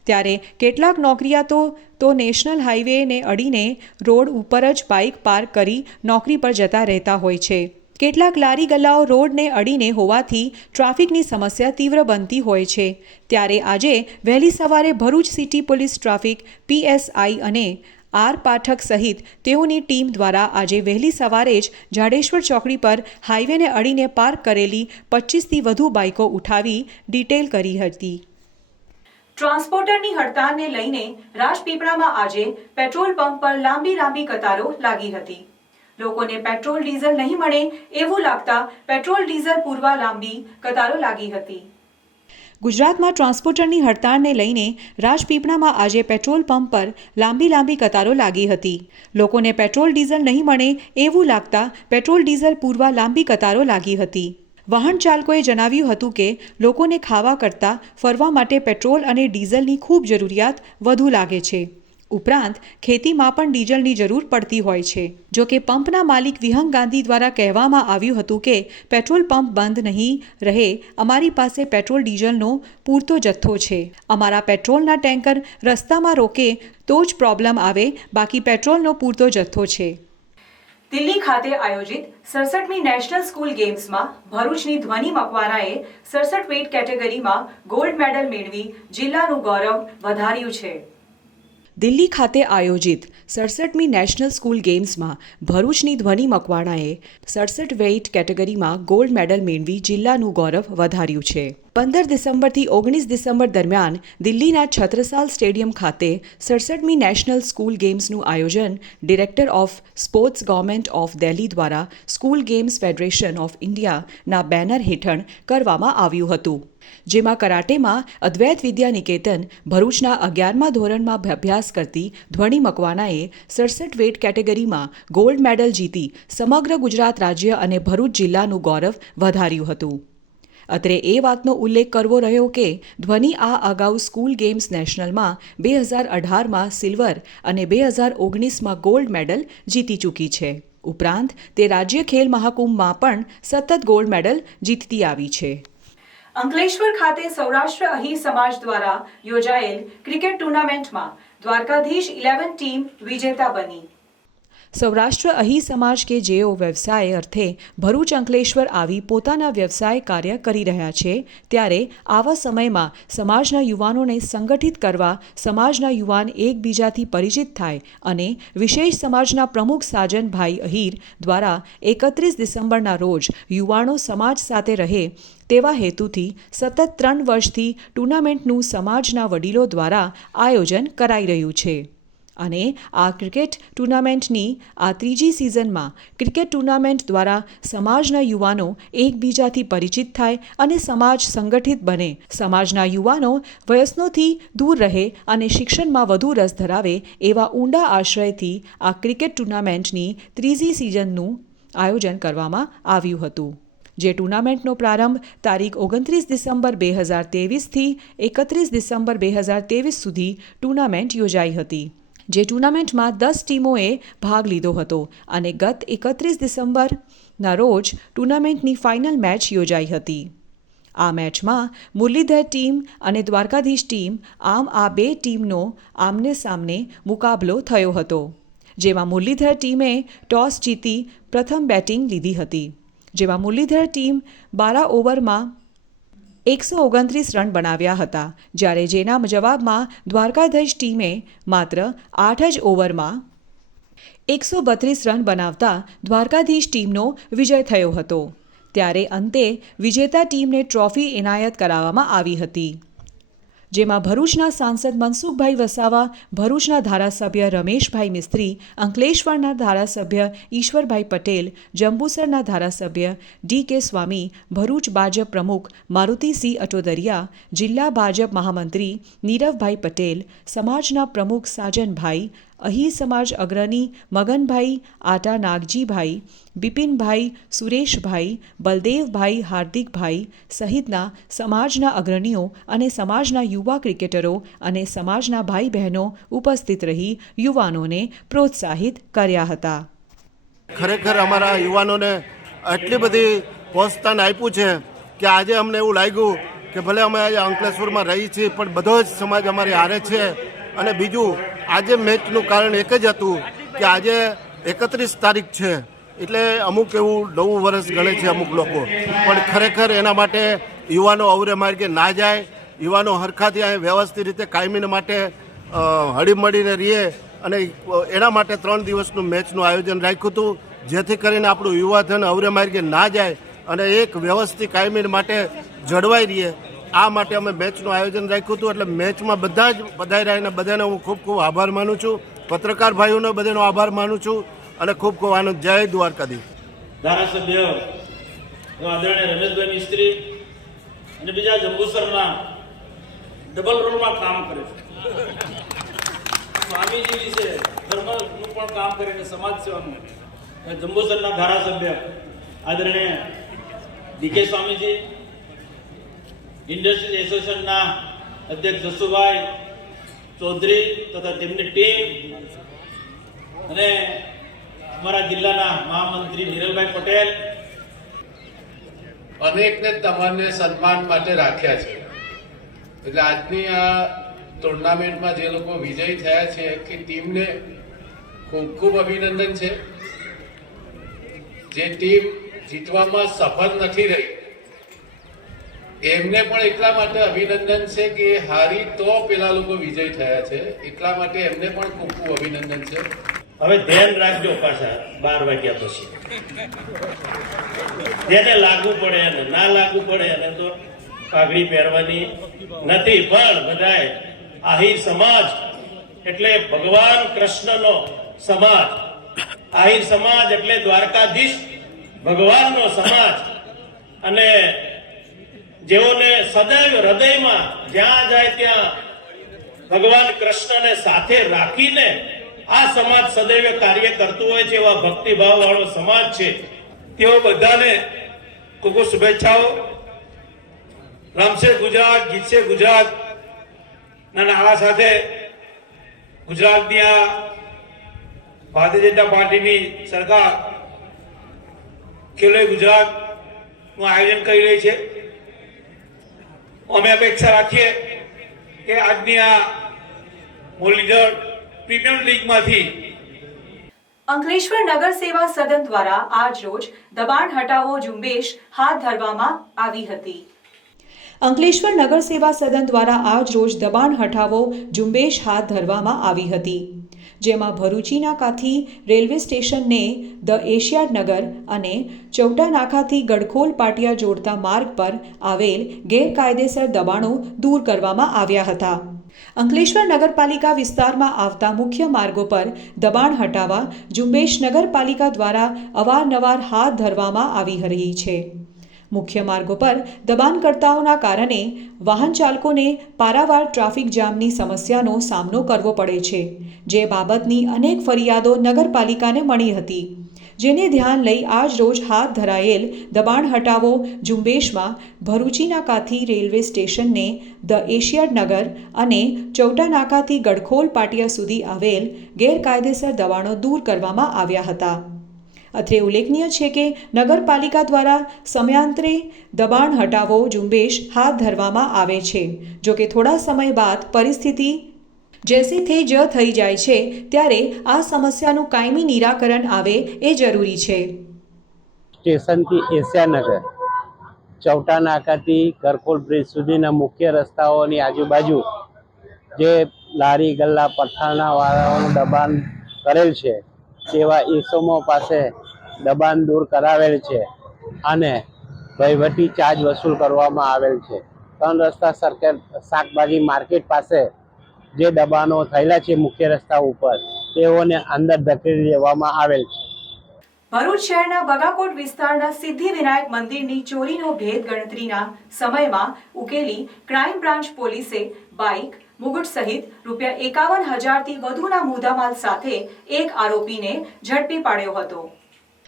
ત્યારે કેટલાક નોકરિયાતો તો નેશનલ હાઈવેને અડીને રોડ ઉપર જ બાઇક પાર્ક કરી નોકરી પર જતા રહેતા હોય છે. કેટલાક લારી ગલ્લાઓ રોડને અડીને હોવાથી ટ્રાફિકની સમસ્યા તીવ્ર બનતી હોય છે. ત્યારે આજે વહેલી સવારે Bharuch city police traffic PSI અને R પાઠક સહિત તેઓની ટીમ દ્વારા આજે વહેલી સવારે જ જાડેશ્વર ચોકડી પર હાઈવેને અડીને પાર્ક કરેલી 25થી વધુ બાઇકો ઉઠાવી ડિટેલ કરી હતી. ટ્રાન્સપોર્ટરની હડતાલને લઈને રાજપીપળામાં આજે પેટ્રોલ પંપ પર લાંબી કતારો લાગી હતી. લોકોને પેટ્રોલ ડીઝલ નહીં મળે એવું લાગતા પેટ્રોલ ડીઝલ પૂરવા લાંબી કતારો લાગી હતી. ગુજરાતમાં ટ્રાન્સપોર્ટરની હડતાળને લઈને રાજપીપળામાં આજે પેટ્રોલ પંપ પર લાંબી કતારો લાગી હતી. લોકોને પેટ્રોલ ડીઝલ નહીં મળે એવું લાગતા પેટ્રોલ ડીઝલ પૂરવા લાંબી કતારો લાગી હતી. વાહન ચાલકોએ જણાવ્યું હતું કે લોકોને ખાવા કરતાં ફરવા માટે પેટ્રોલ અને ડીઝલની ખૂબ જરૂરિયાત વધુ લાગે છે. ઉપરાંત ખેતીમાં પણ ડીઝલની જરૂર પડતી હોય છે. જો કે પંપના માલિક વિહંગ ગાંધી દ્વારા કહેવામાં આવ્યું હતું કે પેટ્રોલ પંપ બંધ નહીં રહે, અમારી પાસે પેટ્રોલ ડીઝલનો પૂરતો જથ્થો છે. અમારા પેટ્રોલના ટેન્કર રસ્તામાં રોકે તો જ પ્રોબ્લેમ આવે, બાકી પેટ્રોલનો પૂરતો જથ્થો છે. દિલ્હી ખાતે આયોજિત 67મી નેશનલ સ્કૂલ ગેમ્સમાં ભરૂચની ધ્વનિ મકવાણાએ 67 વેઇટ કેટેગરીમાં ગોલ્ડ મેડલ મેળવી જિલ્લાનું ગૌરવ વધાર્યું છે. દિલ્હી ખાતે આયોજિત 67મી નેશનલ સ્કૂલ ગેમ્સમાં ભરૂચની ધ્વનિ મકવાણાએ 67 વેઇટ કેટેગરીમાં ગોલ્ડ મેડલ મેળવી જિલ્લાનું ગૌરવ વધાર્યું છે. 15 ડિસેમ્બરથી 19 ડિસેમ્બર દરમિયાન દિલ્હીના છત્રસાલ સ્ટેડિયમ ખાતે 67મી નેશનલ સ્કૂલ ગેમ્સનું આયોજન director of sports government of Delhi દ્વારા સ્કૂલ ગેમ્સ ફેડરેશન ઓફ ઇન્ડિયાના બેનર હેઠળ કરવામાં આવ્યું હતું. જેમાં કરાટેમાં અદ્વૈત વિદ્યા નિકેતન ભરૂચના 11મા ધોરણમાં અભ્યાસ કરતી ધ્વનિ મકવાણાએ 67 વેઇટ કેટેગરીમાં ગોલ્ડ મેડલ જીતી સમગ્ર ગુજરાત રાજ્ય અને ભરૂચ જિલ્લાનું ગૌરવ વધાર્યું હતું. અત્રે એ વાતનો ઉલ્લેખ કરવો રહ્યો કે ધ્વનિ આ અગાઉ સ્કૂલ ગેમ્સ નેશનલમાં 2018માં સિલ્વર અને 2019માં ગોલ્ડ મેડલ જીતી ચૂકી છે. ઉપરાંત તે રાજ્ય ખેલ મહાકુંભમાં પણ સતત ગોલ્ડ મેડલ જીતતી આવી છે. અંકલેશ્વર ખાતે સૌરાષ્ટ્ર અહીર સમાજ દ્વારા યોજાયેલ ક્રિકેટ ટુર્નામેન્ટમાં દ્વારકાધીશ 11 ટીમ વિજેતા બની. સૌરાષ્ટ્ર અહીર સમાજ કે જેઓ વ્યવસાય અર્થે ભરૂચ અંકલેશ્વર આવી પોતાના વ્યવસાય કાર્ય કરી રહ્યા છે, ત્યારે આવા સમયમાં સમાજના યુવાનોને સંગઠિત કરવા, સમાજના યુવાન એકબીજાથી પરિચિત થાય અને વિશેષ સમાજના પ્રમુખ સાજનભાઈ અહીર દ્વારા 31 ડિસેમ્બરના રોજ યુવાનો સમાજ સાથે રહે તેવા હેતુથી સતત 3 વર્ષથી ટુર્નામેન્ટનું સમાજના વડીલો દ્વારા આયોજન કરાઈ રહ્યું છે. અને આ ક્રિકેટ ટુર્નામેન્ટની આ ત્રીજી સિઝનમાં ક્રિકેટ ટુર્નામેન્ટ દ્વારા સમાજના યુવાનો એકબીજાથી પરિચિત થાય અને સમાજ સંગઠિત બને, સમાજના યુવાનો વ્યસનોથી દૂર રહે અને શિક્ષણમાં વધુ રસ ધરાવે એવા ઊંડા આશયથી આ ક્રિકેટ ટુર્નામેન્ટની ત્રીજી સિઝનનું આયોજન કરવામાં આવ્યું હતું. જે ટુર્નામેન્ટનો પ્રારંભ તારીખ 29 ડિસેમ્બર 2023થી 31 ડિસેમ્બર 2023 સુધી ટુર્નામેન્ટ યોજાઈ હતી. જે ટુર્નામેન્ટમાં 10 ટીમોએ ભાગ લીધો હતો અને ગત 31 ડિસેમ્બરના રોજ ટુર્નામેન્ટની ફાઇનલ મેચ યોજાઈ હતી. આ મેચમાં મુરલીધર ટીમ અને દ્વારકાધીશ ટીમ આ બે ટીમનો આમને સામને મુકાબલો થયો હતો. જેમાં મુરલીધર ટીમે ટોસ જીતી પ્રથમ બેટિંગ લીધી હતી. જેમાં મુરલીધર ટીમ 12 ઓવરમાં 129 રન બનાવ્યા હતા, જ્યારે જેના જવાબમાં દ્વારકાધીશ ટીમે માત્ર 8 જ ઓવરમાં 132 રન બનાવતા દ્વારકાધીશ ટીમનો વિજય થયો હતો. ત્યારે અંતે વિજેતા ટીમને ટ્રોફી એનાયત કરાવવામાં આવી હતી. જેમાં ભરૂચના સાંસદ મનસુખભાઈ વસાવા, ભરૂચના ધારાસભ્ય રમેશભાઈ મિસ્ત્રી, અંકલેશ્વરના ધારાસભ્ય ઈશ્વરભાઈ પટેલ, જંબુસરના ધારાસભ્ય DK સ્વામી, ભરૂચ ભાજપ પ્રમુખ મારુતિસિંહ અટોદરિયા, જિલ્લા ભાજપ મહામંત્રી નીરવભાઈ પટેલ, સમાજના પ્રમુખ સાજનભાઈ અહી સમાજ અગ્રણી મગનભાઈ આટા નાગજીભાઈ, બિપિનભાઈ, સુરેશભાઈ, બલદેવભાઈ, હાર્દિકભાઈ સહિતના સમાજના અગ્રણીઓ અને સમાજના યુવા ક્રિકેટરો અને સમાજના ભાઈ બહેનો ઉપસ્થિત રહી યુવાનોને પ્રોત્સાહિત કર્યા હતા. ખરેખર અમારા યુવાનોને આટલી બધી પ્રોત્સાહન આપ્યું છે કે આજે અમને એવું લાગ્યું કે ભલે અમે આજે અંકલેશ્વરમાં રહીએ છીએ પણ બધો જ સમાજ અમારી હારે છે. અને બીજું આજે મેચનું કારણ એક જ હતું કે આજે 31 તારીખ છે એટલે અમુક એવું નવું વર્ષ ગણે છે અમુક લોકો, પણ ખરેખર એના માટે યુવાનો અવરે માર્ગે ના જાય, યુવાનો હરખાથી અહીં વ્યવસ્થિત રીતે કાયમીને માટે હળીમળીને રહીએ અને એના માટે 3 દિવસનું મેચનું આયોજન રાખ્યું હતું જેથી કરીને આપણું યુવાધન અવરે માર્ગે ના જાય અને એક વ્યવસ્થિત કાયમી માટે જળવાઈ રહીએ. આ માટે અમે મેચનું આયોજન રાખ્યું હતું. એટલે મેચમાં બધા જ પધાર્યા અને બધાને હું ખૂબ ખૂબ આભાર માનું છું. પત્રકાર ભાઈઓનો બધાનો આભાર માનું છું અને ખૂબ ખૂબ આનંદ. જય દ્વારકાધીશ. ધારાસભ્ય આદરણીય રમેશભાઈ મિસ્ત્રી અને બીજા જંબુસરના ડબલ રોલમાં કામ કરે છે. સ્વામીજી વિશે ધર્મનું પણ કામ કરે છે, સમાજ સેવાનું. જંબુસરના ધારાસભ્ય આદરણીય ડીકે સ્વામીજી, ઇન્ડસ્ટ્રીયલ એસોસિએશનના અધ્યક્ષ જસુભાઈ ચૌધરી તથા તેમની ટીમ અને અમારા જિલ્લાના મહામંત્રી નિરલભાઈ પટેલ અનેકને તમામને સન્માન માટે રાખ્યા છે. એટલે આજની આ ટુર્નામેન્ટમાં જે લોકો વિજયી થયા છે કે ટીમને ખૂબ ખૂબ અભિનંદન છે. જે ટીમ જીતવામાં સફળ નથી રહી એમને પણ એટલા માટે અભિનંદન છે કે હારી તો પેલા લોકો વિજય થયા છે, એટલા માટે એમને પણ ખૂબ ખૂબ અભિનંદન છે. હવે ધ્યાન રાખજો પાછા 12 વાગ્યા પછી જેને લાગુ પડે અને ના લાગુ પડે અને તો પાઘડી પહેરવાની નથી. પણ બધાએ આહિર સમાજ એટલે ભગવાન કૃષ્ણનો સમાજ, આહિર સમાજ એટલે દ્વારકાધીશ ભગવાનનો સમાજ અને જેઓને સદૈવ હૃદયમાં જ્યાં જાય ત્યાં ભગવાન કૃષ્ણને સાથે રાખીને આ સમાજ સદૈવ કાર્ય કરતું હોય છે. એવા ભક્તિભાવ વાળો સમાજ છે. તેઓ બધાને ખૂબ ખૂબ શુભેચ્છાઓ. રમશે ગુજરાત, જીતશે ગુજરાત ના નારા સાથે ગુજરાતની આ ભારતીય જનતા પાર્ટીની સરકાર ખેલો ગુજરાતનું આયોજન કરી રહી છે. અમે અપેક્ષા રાખીએ કે આજની આ મુરલીધર પ્રીમિયર લીગમાંથી અંકલેશ્વર નગર સેવા સદન દ્વારા આજ રોજ દબાણ હટાવો ઝુંબેશ હાથ ધરવામાં આવી હતી. અંકલેશ્વર નગર સેવા સદન દ્વારા આજ રોજ દબાણ હટાવો ઝુંબેશ હાથ ધરવામાં આવી હતી, જેમાં ભરૂચીના કાથી રેલવે સ્ટેશનને ધ એશિયાડ નગર અને ચૌટા નાકાથી ગડખોલ પાટિયા જોડતા માર્ગ પર આવેલ ગેરકાયદેસર દબાણો દૂર કરવામાં આવ્યા હતા. અંકલેશ્વર નગરપાલિકા વિસ્તારમાં આવતા મુખ્ય માર્ગો પર દબાણ હટાવવા ઝુંબેશ નગરપાલિકા દ્વારા અવારનવાર હાથ ધરવામાં આવી રહી છે. મુખ્ય માર્ગો પર દબાણકર્તાઓના કારણે વાહન ચાલકોને પારાવાર ટ્રાફિક જામની સમસ્યાનો સામનો કરવો પડે છે, જે બાબતની અનેક ફરિયાદો નગરપાલિકાને મળી હતી, જેને ધ્યાન લઈ આજ રોજ હાથ ધરાયેલ દબાણ હટાવો ઝુંબેશમાં ભરૂચીના કાથી રેલવે સ્ટેશનને ધ એશિયાડ નગર અને ચૌટા નાકાથી ગડખોલ પાટિયા સુધી આવેલ ગેરકાયદેસર દબાણો દૂર કરવામાં આવ્યા હતા. અત્રે ઉલ્લેખનીય છે કે નગરપાલિકા દ્વારા સમયાંતરે દબાણ હટાવો ઝુંબેશ હાથ ધરવામાં આવે છે. જો કે થોડા સમય બાદ પરિસ્થિતિ જૈસે થે જ થઈ જાય છે, ત્યારે આ સમસ્યાનું કાયમી નિરાકરણ આવે એ જરૂરી છે. સ્ટેશનથી એશિયાનગર, ચૌટા નાકાથી ગરકોલ બ્રિજ સુધીના મુખ્ય રસ્તાઓની આજુબાજુ જે લારી ગલ્લા પઠાણા વાળાઓનું દબાણ કરેલ છે તેવા ઈસમો પાસે દબાણ દૂર કરાવેલ છે અને વહીવટી ચાર્જ વસૂલ કરવામાં આવેલ છે. 3 રસ્તા સર્કલ શાકભાજી માર્કેટ પાસે જે દબાણો થયેલા છે મુખ્ય રસ્તા ઉપર તેઓને અંદર ધકેલી દેવામાં આવેલ છે. ભરૂચ શહેરના બગાકોટ વિસ્તારના સિદ્ધિ વિનાયક મંદિરની ચોરીનો ભેદ ગણતરીના સમયમાં ઉકેલી ક્રાઇમ બ્રાન્ચ પોલીસે બાઇક, મુગટ સહિત ₹51,000થી વધુના મુદ્દામાલ સાથે એક આરોપીને ઝડપી પાડ્યો હતો.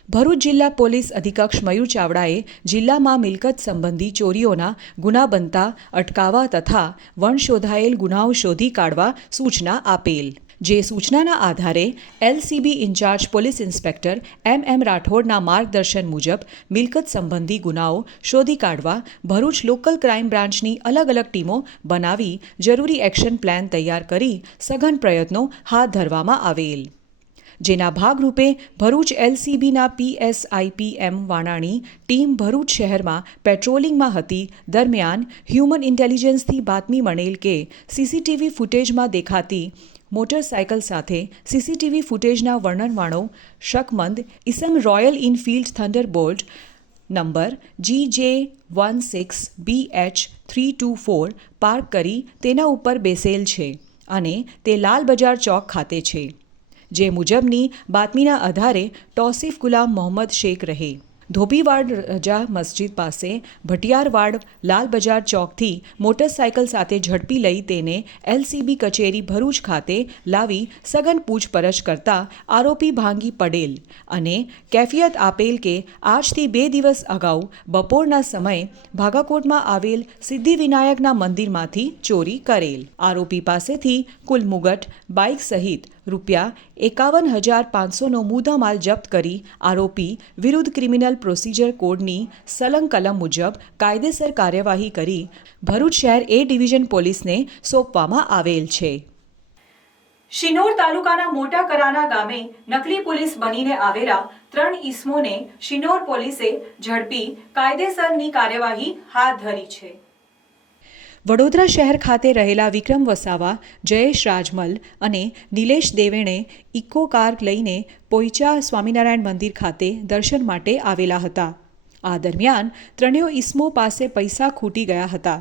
ભરૂચ જિલ્લા પોલીસ અધિક્ષક મયુર ચાવડાએ જિલ્લામાં મિલકત સંબંધી ચોરીઓના ગુના બનતા અટકાવવા તથા વણશોધાયેલ ગુનાઓ શોધી કાઢવા સૂચના આપેલ. જે સૂચનાના આધારે LCB incharge police inspector MM રાઠોડના માર્ગદર્શન મુજબ મિલકત સંબંધી ગુનાઓ શોધી કાઢવા ભરૂચ લોકલ ક્રાઇમ બ્રાન્ચની અલગ અલગ ટીમો બનાવી જરૂરી એક્શન પ્લાન તૈયાર કરી સઘન પ્રયત્નો હાથ ધરવામાં આવેલ. જેના ભાગરૂપે ભરૂચ LCBના PSIPM વાણાણી ટીમ ભરૂચ શહેરમાં પેટ્રોલિંગમાં હતી દરમિયાન હ્યુમન ઇન્ટેલિજન્સથી બાતમી મળેલ કે CCTV ફૂટેજમાં દેખાતી મોટરસાયકલ સાથે CCTV ફૂટેજના વર્ણનવાળો શકમંદ ઇસમ royal enfield thunderbolt number GJ16BH324 park કરી તેના ઉપર બેસેલ છે અને તે લાલ બજાર ચોક ખાતે છે. જે મુજબની બાતમીના આધારે તૌસીફ ગુલામ મોહમ્મદ શેખ રહે ધોબીવાડ રજા મસ્જિદ પાસે ભટિયારવાડ લાલ બજાર ચોકથી મોટરસાયકલ સાથે ઝડપી લઈ તેને LCB કચેરી ભરૂચ ખાતે લાવી સઘન પૂછપરછ કરતા આરોપી ભાંગી પડેલ અને કેફિયત આપેલ કે આજથી 2 દિવસ અગાઉ બપોરના સમયે ભાગાકોટમાં આવેલ સિદ્ધિવિનાયકના મંદિરમાંથી ચોરી કરેલ. આરોપી પાસેથી કુલ મુગટ બાઇક સહિત ₹51,500નો મુદ્દામાલ જપ્ત કરી આરોપી વિરુદ્ધ ક્રિમિનલ પ્રોસિજર કોડની સલંગ કલમ મુજબ કાયદેસર કાર્યવાહી કરી ભરૂચ શહેર A ડિવિઝન પોલીસને સોંપવામાં આવેલ છે. શિનોર તાલુકાના મોટા કરાના ગામે નકલી પોલીસ બનીને આવેલા 3 ઈસમોને શિનોર પોલીસે ઝડપી કાયદેસરની કાર્યવાહી હાથ ધરી છે. વડોદરા શહેર ખાતે રહેલા વિક્રમ વસાવા, જયેશ રાજમલ અને નિલેશ દેવેણે ઇકો કાર લઈને પોઈચા સ્વામિનારાયણ મંદિર ખાતે દર્શન માટે આવેલા હતા. આ દરમિયાન ત્રણેય ઈસમો પાસે પૈસા ખૂટી ગયા હતા.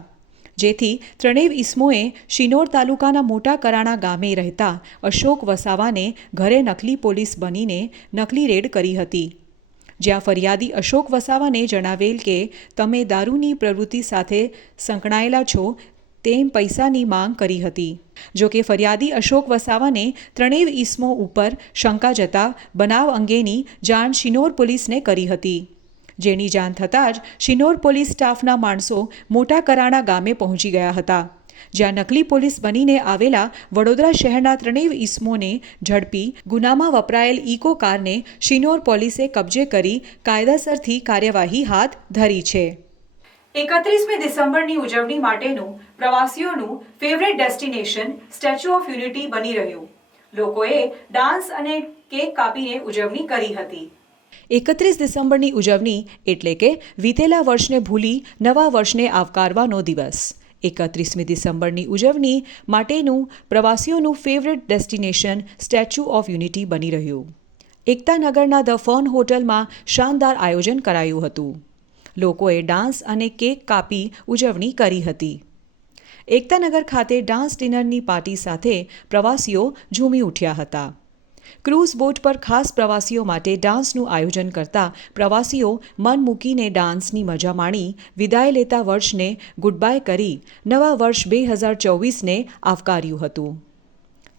જેથી ત્રણેય ઈસમોએ શિનોર તાલુકાના મોટા કરાણા ગામે રહેતા અશોક વસાવાને ઘરે નકલી પોલીસ બનીને નકલી રેડ કરી હતી. જ્યાં ફરિયાદી અશોક વસાવાને જણાવેલ કે તમે દારૂની પ્રવૃત્તિ સાથે સંકળાયેલા છો તેમ પૈસાની માંગ કરી હતી. જો કે ફરિયાદી અશોક વસાવાને ત્રણેય ઈસમો ઉપર શંકા જતા બનાવ અંગેની જાણ શિનોર પોલીસને કરી હતી. જેની જાણ થતાં જ શિનોર પોલીસ સ્ટાફના માણસો મોટા કરાણા ગામે પહોંચી ગયા હતા. જ્યાં નકલી પોલીસ બનીને આવેલા વડોદરા શહેરના ત્રણેય ઈસમોને ઝડપી ગુનામાં વપરાયેલ ઇકો કારને શિનોર પોલીસે કબજે કરી કાયદેસરથી કાર્યવાહી હાથ ધરી છે. 31મી ડિસેમ્બરની ઉજવણી માટેનું પ્રવાસીઓનું favourite destination statue of unity બની રહ્યું. લોકોએ ડાન્સ અને કેક કાપીને ઉજવણી કરી હતી. 31 ડિસેમ્બરની ઉજવણી એટલે કે વીતેલા વર્ષને ભૂલી નવા વર્ષને આવકારવાનો દિવસ. 31મી ડિસેમ્બરની ઉજવણી માટેનું પ્રવાસીઓનું favourite destination statue of unity બની રહ્યું. એકતાનગરના ધ ફોન હોટલમાં શાનદાર આયોજન કરાયું હતું. લોકોએ ડાન્સ અને કેક કાપી ઉજવણી કરી હતી. એકતાનગર ખાતે ડાન્સ ડિનરની પાર્ટી સાથે પ્રવાસીઓ ઝૂમી ઉઠ્યા હતા. ક્રૂઝ બોટ પર ખાસ પ્રવાસીઓ માટે ડાન્સનું આયોજન કરતા પ્રવાસીઓ મન મૂકીને ડાન્સની મજા માણી વિદાય લેતા વર્ષને ગુડબાય કરી નવા વર્ષ 2024ને આવકાર્યું હતું.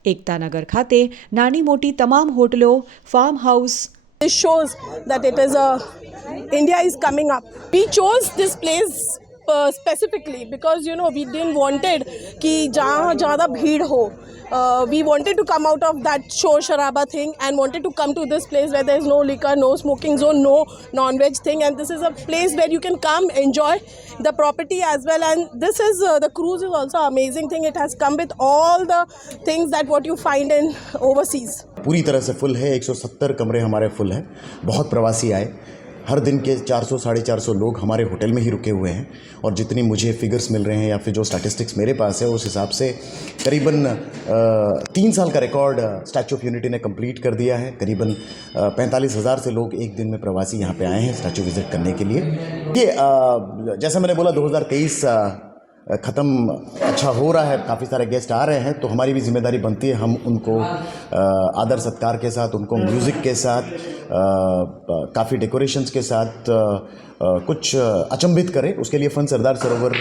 એકતાનગર ખાતે નાની મોટી તમામ હોટલો, farm house This shows that it is India is coming up. We chose this place specifically because we didn't wanted कि जहाँ ज़्यादा भीड़ हो. We wanted to come out of that shor sharaba thing and wanted to come to this place where there is no liquor, no smoking zone, no non-veg thing, and this is a place where you can come enjoy the property as well. And this is the cruise is also amazing thing. It has come with all the things that what you find in overseas. पूरी तरह से full है. 170 कमरे हमारे full हैं. बहुत प्रवासी आए. हर दिन के 400-450 लोग हमारे होटल में ही रुके हुए हैं. और जितनी मुझे फिगर्स मिल रहे हैं या फिर जो स्टैटिस्टिक्स मेरे पास है उस हिसाब से करीबन 3 साल का रिकॉर्ड स्टैच्यू ऑफ यूनिटी ने कंप्लीट कर दिया है. करीबन 45,000 से लोग एक दिन में प्रवासी यहाँ पे आए हैं स्टैच्यू विजिट करने के लिए. ये जैसा मैंने बोला 2023 ख़त्म अच्छा हो रहा है. काफ़ी सारे गेस्ट आ रहे हैं तो हमारी भी जिम्मेदारी बनती है हम उनको आदर सत्कार के साथ, उनको म्यूज़िक के साथ काफ़ी डेकोरेशंस के साथ कुछ अचंभित करे, उसके लिए फन सरदार सरोवर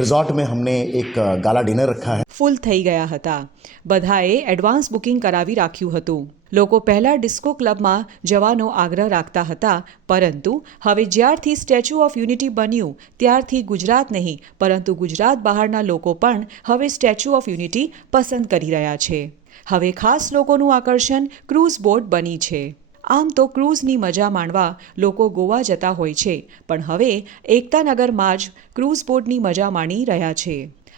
रिजॉर्ट में हमने एक गाला डिनर रखा है. ફૂલ થઈ ગયા હતા. બધાએ એડવાન્સ બુકિંગ કરાવી રાખ્યું હતું. લોકો પહેલા ડિસ્કો ક્લબમાં જવાનો આગ્રહ રાખતા હતા, પરંતુ હવે જ્યારથી સ્ટેચ્યુ ઓફ યુનિટી બન્યું ત્યારથી ગુજરાત નહીં પરંતુ ગુજરાત બહારના લોકો પણ હવે સ્ટેચ્યુ ઓફ યુનિટી પસંદ કરી રહ્યા છે. હવે ખાસ લોકોનું આકર્ષણ ક્રૂઝ બોટ બની છે. આમ તો ક્રૂઝની મજા માણવા લોકો ગોવા જતા હોય છે, પણ હવે એકતાનગરમાં જ ક્રૂઝ બોટની મજા માણી રહ્યા છે.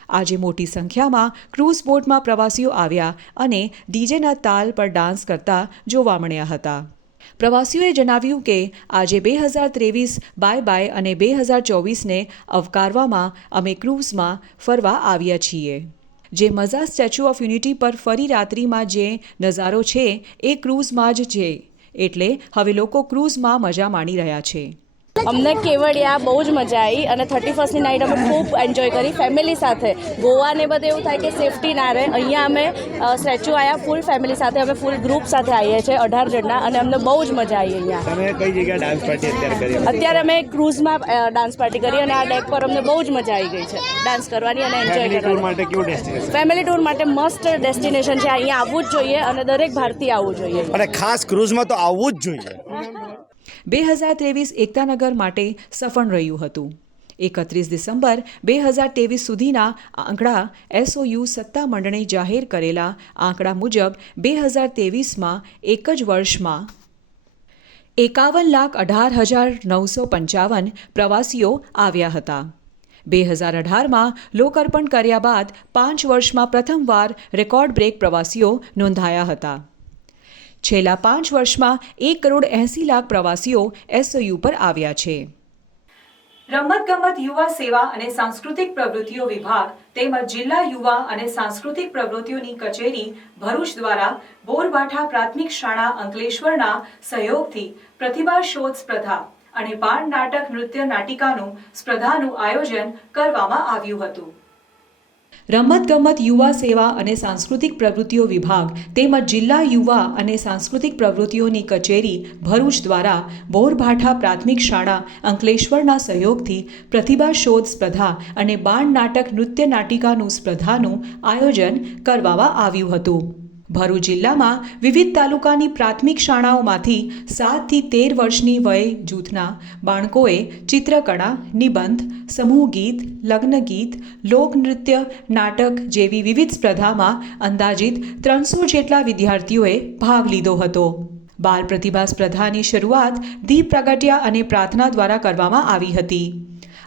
આજે મોટી સંખ્યામાં ક્રૂઝ બોટમાં પ્રવાસીઓ આવ્યા અને ડીજેના તાલ પર ડાન્સ કરતા જોવા મળ્યા હતા. પ્રવાસીઓએ જણાવ્યું કે આજે 2023 બાય અને 2024ને આવકારવામાં અમે ક્રૂઝમાં ફરવા આવ્યા છીએ. જે મજા સ્ટેચ્યુ ઓફ યુનિટી પર ફરી રાત્રિમાં જે નજારો છે એ ક્રૂઝમાં જ છે, એટલે હવે લોકો ક્રૂઝમાં મજા માણી રહ્યા છે. અમને કેવડિયા બહુ જ મજા આવી અને 31st નાઇટ અમે ખૂબ એન્જોય કરી ફેમિલી સાથે. ગોવાને બધે એવું થાય કે સેફટી ના રહે, અહીંયા અમે સ્ટેચ્યુ આવ્યા ફૂલ ફેમિલી સાથે, અમે ફૂલ ગ્રુપ સાથે આવીએ છીએ 18 જણના અને અમને બહુ જ મજા આવી અહીંયા. તમે કઈ જગ્યાએ ડાન્સ પાર્ટી અત્યારે કરી? અત્યારે અમે ક્રૂઝમાં ડાન્સ પાર્ટી કરી અને આ ડેક પર અમને બહુ જ મજા આવી ગઈ છે ડાન્સ કરવાની અને એન્જોય કરવાની. માટે કેવું ડેસ્ટિનેશન? ફેમિલી ટૂર માટે મસ્ત ડેસ્ટિનેશન છે. અહીંયા આવવું જ જોઈએ અને દરેક ભારતીય આવવું જોઈએ અને ખાસ ક્રૂઝમાં તો આવવું જ જોઈએ. 2023 એકતાનગર માટે સફળ રહ્યું હતું. 31 ડિસેમ્બર 2023 સુધીના આંકડા એસઓયુ સત્તામંડળે જાહેર કરેલા આંકડા મુજબ 2023માં એક જ વર્ષમાં 51,18,955 પ્રવાસીઓ આવ્યા હતા. 2018માં લોકાર્પણ કર્યા બાદ 5 વર્ષમાં પ્રથમવાર રેકોર્ડ બ્રેક પ્રવાસીઓ નોંધાયા હતા. છેલ્લા 5 વર્ષમાં 1,80,00,000 પ્રવાસીઓ એસઓયુ પર આવ્યા છે. રમતગમત યુવા સેવા અને સાંસ્કૃતિક પ્રવૃત્તિઓ વિભાગ તેમજ જિલ્લા યુવા અને સાંસ્કૃતિક પ્રવૃત્તિઓની કચેરી ભરૂચ દ્વારા બોરભાઠા પ્રાથમિક શાળા અંકલેશ્વરના સહયોગથી પ્રતિભા શોધ સ્પર્ધા અને બાળ નાટક નૃત્ય નાટિકાનું સ્પર્ધાનું આયોજન કરવામાં આવ્યું હતું. રમતગમત યુવા સેવા અને સાંસ્કૃતિક પ્રવૃત્તિઓ વિભાગ તેમજ જિલ્લા યુવા અને સાંસ્કૃતિક પ્રવૃત્તિઓની કચેરી ભરૂચ દ્વારા બોરભાઠા પ્રાથમિક શાળા અંકલેશ્વરના સહયોગથી પ્રતિભા શોધ સ્પર્ધા અને બાળ નાટક નૃત્ય નાટિકાનું સ્પર્ધાનું આયોજન કરવામાં આવ્યું હતું. ભરૂચ જિલ્લામાં વિવિધ તાલુકાની પ્રાથમિક શાળાઓમાંથી 7 થી 13 વર્ષની વય જૂથના બાળકોએ ચિત્રકળા, નિબંધ, સમૂહ ગીત, લગ્ન ગીત, લોકનૃત્ય, નાટક જેવી વિવિધ સ્પર્ધામાં અંદાજિત 300 જેટલા વિદ્યાર્થીઓએ ભાગ લીધો હતો. બાળ પ્રતિભા સ્પર્ધાની શરૂઆત દીપ પ્રગટ્યા અને પ્રાર્થના દ્વારા કરવામાં આવી હતી.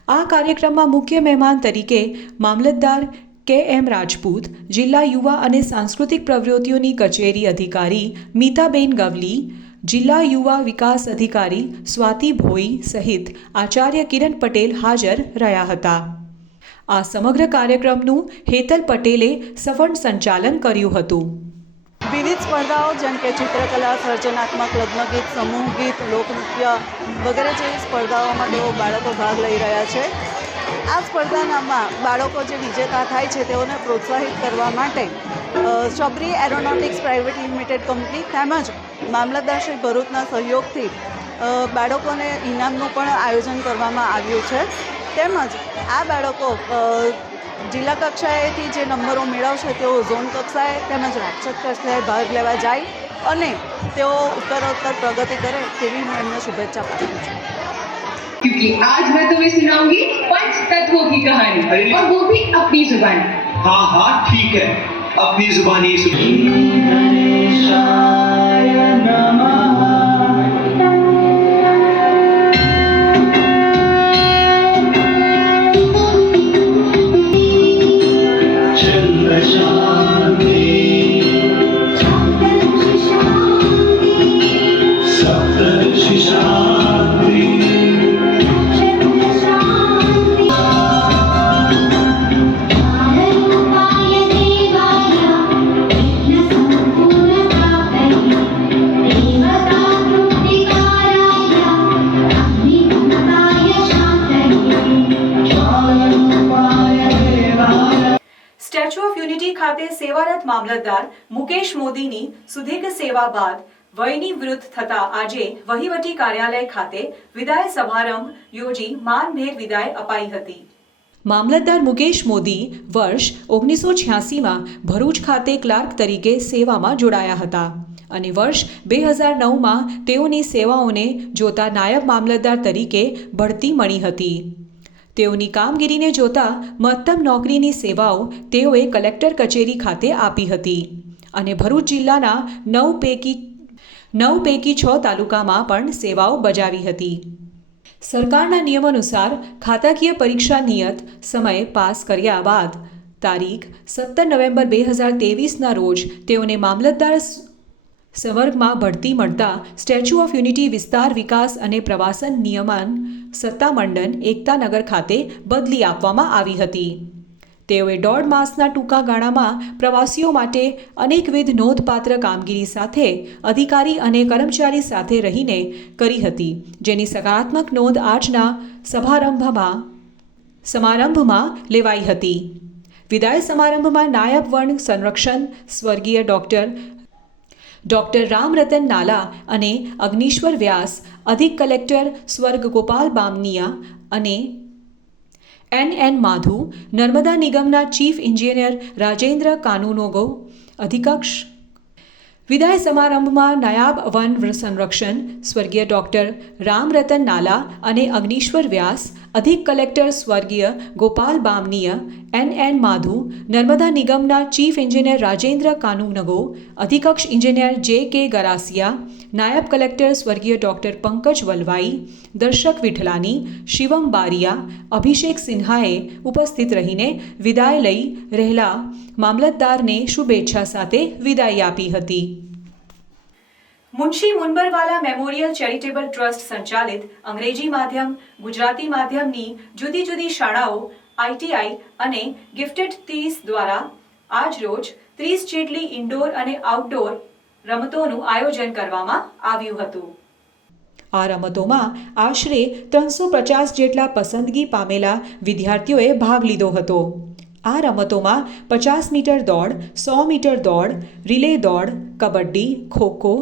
આ કાર્યક્રમમાં મુખ્ય મહેમાન તરીકે મામલતદાર કે.એમ. રાજપૂત, જિલ્લા યુવા અને સાંસ્કૃતિક પ્રવૃત્તિઓની કચેરી અધિકારી મીતાબેન ગવલી, જિલ્લા યુવા વિકાસ અધિકારી સ્વાતિ ભોઈ સહિત આચાર્ય કિરણ પટેલ હાજર રહ્યા હતા. આ સમગ્ર કાર્યક્રમનું હેતલ પટેલે સફળ સંચાલન કર્યું હતું. વિવિધ સ્પર્ધાઓ જેમ કે ચિત્રકલા, સર્જનાત્મક, લગ્નગીત, સમૂહ ગીત, લોકનૃત્ય વગેરે જેવી સ્પર્ધાઓમાં તેઓ બાળકો ભાગ લઈ રહ્યા છે. આ સ્પર્ધામાં બાળકો જે વિજેતા થાય છે તેઓને પ્રોત્સાહિત કરવા માટે Shabari aeronautics private limited company તેમજ મામલતદાર શ્રી ભરૂચના સહયોગથી બાળકોને ઇનામનું પણ આયોજન કરવામાં આવ્યું છે. તેમજ આ બાળકો જિલ્લા કક્ષાએથી જે નંબરો મેળવશે તેઓ ઝોન કક્ષાએ તેમજ રાજ્ય કક્ષાએ ભાગ લેવા જાય અને તેઓ ઉત્તરોત્તર પ્રગતિ કરે તેવી હું એમને શુભેચ્છા પાઠવું છું. क्योंकि आज मैं तुम्हें सुनाऊंगी पंच तत्वों की कहानी और वो भी अपनी जुबान. हाँ हाँ ठीक है, अपनी जुबानी સ્ટેચ્યુ ઓફ યુનિટી ખાતે સેવારત મામલતદાર મુકેશ મોદીની સુદીર્ઘ સેવા બાદ વયની વૃદ્ધ થતા આજે વહીવટી કાર્યાલય ખાતે વિદાય સમારંભ યોજી માનભેર વિદાય અપાઈ હતી. મામલતદાર મુકેશ મોદી વર્ષ 1986માં ભરૂચ ખાતે ક્લાર્ક તરીકે સેવામાં જોડાયા હતા અને વર્ષ 2009માં તેઓની સેવાઓને જોતા નાયબ મામલતદાર તરીકે બઢતી મળી હતી. તેઓની કામગીરીને જોતા મહત્તમ નોકરીની સેવાઓ તેઓએ કલેક્ટર કચેરી ખાતે આપી હતી અને ભરૂચ જિલ્લાના 9 પૈકી 6 તાલુકામાં પણ સેવાઓ બજાવી હતી. સરકારના નિયમ અનુસાર ખાતાકીય પરીક્ષા નિયત સમયે પાસ કર્યા બાદ તારીખ 17 નવેમ્બર 2023ના રોજ તેઓને મામલતદાર સંવર્ગમાં બઢતી મળતા સ્ટેચ્યુ ઓફ યુનિટી વિસ્તાર વિકાસ અને પ્રવાસન નિયમન સત્તામંડન એકતાનગર ખાતે બદલી આપવામાં આવી હતી. તેઓએ 1.5 માસના ટૂંકા ગાળામાં પ્રવાસીઓ માટે અનેકવિધ નોંધપાત્ર કામગીરી સાથે અધિકારી અને કર્મચારી સાથે રહીને કરી હતી, જેની સકારાત્મક નોંધ આજના સમારંભમાં લેવાઈ હતી. વિદાય સમારંભમાં નાયબ વન સંરક્ષણ સ્વર્ગીય ડોક્ટર રામરતન નાલા અને અગ્નિશ્વર વ્યાસ, અધિક કલેક્ટર સ્વર્ગ ગોપાલ બામનિયા અને NN માધુ, નર્મદા નિગમના ચીફ એન્જિનિયર રાજેન્દ્ર કાનુનોગો અધિકક્ષ. વિદાય સમારંભમાં નાયબ વન સંરક્ષણ સ્વર્ગીય ડોક્ટર રામરતન નાલા અને અગ્નિશ્વર વ્યાસ, અધિક કલેક્ટર સ્વર્ગીય ગોપાલ બામનિયા, NN માધુ, નર્મદા નિગમના ચીફ એન્જિનિયર રાજેન્દ્ર કાનુનગો, અધિકક્ષ એન્જિનિયર JK ગરાસિયા, નાયબ કલેક્ટર સ્વર્ગીય ડોક્ટર પંકજ વલવાઈ, દર્શક વિઠલાની, શિવમ બારિયા, અભિષેક સિન્હાએ ઉપસ્થિત રહીને વિદાય લઈ રહેલા મામલતદારને શુભેચ્છા સાથે વિદાય આપી હતી. મુનશી મુનબરવાલા મેમોરિયલ ચેરિટેબલ ટ્રસ્ટ સંચાલિત અંગ્રેજી માધ્યમ, ગુજરાતી માધ્યમની જુદી જુદી શાળાઓ, ITI અને ગિફ્ટેડ 30 દ્વારા આજ રોજ 30 જેટલી ઇન્ડોર અને આઉટડોર રમતોનું આયોજન કરવામાં આવ્યું હતું. આ રમતોમાં આશરે 350 જેટલા પસંદગી પામેલા વિદ્યાર્થીઓએ ભાગ લીધો હતો. આ રમતોમાં 50 મીટર દોડ, 100 મીટર દોડ, રિલે દોડ, કબડ્ડી, ખોખો,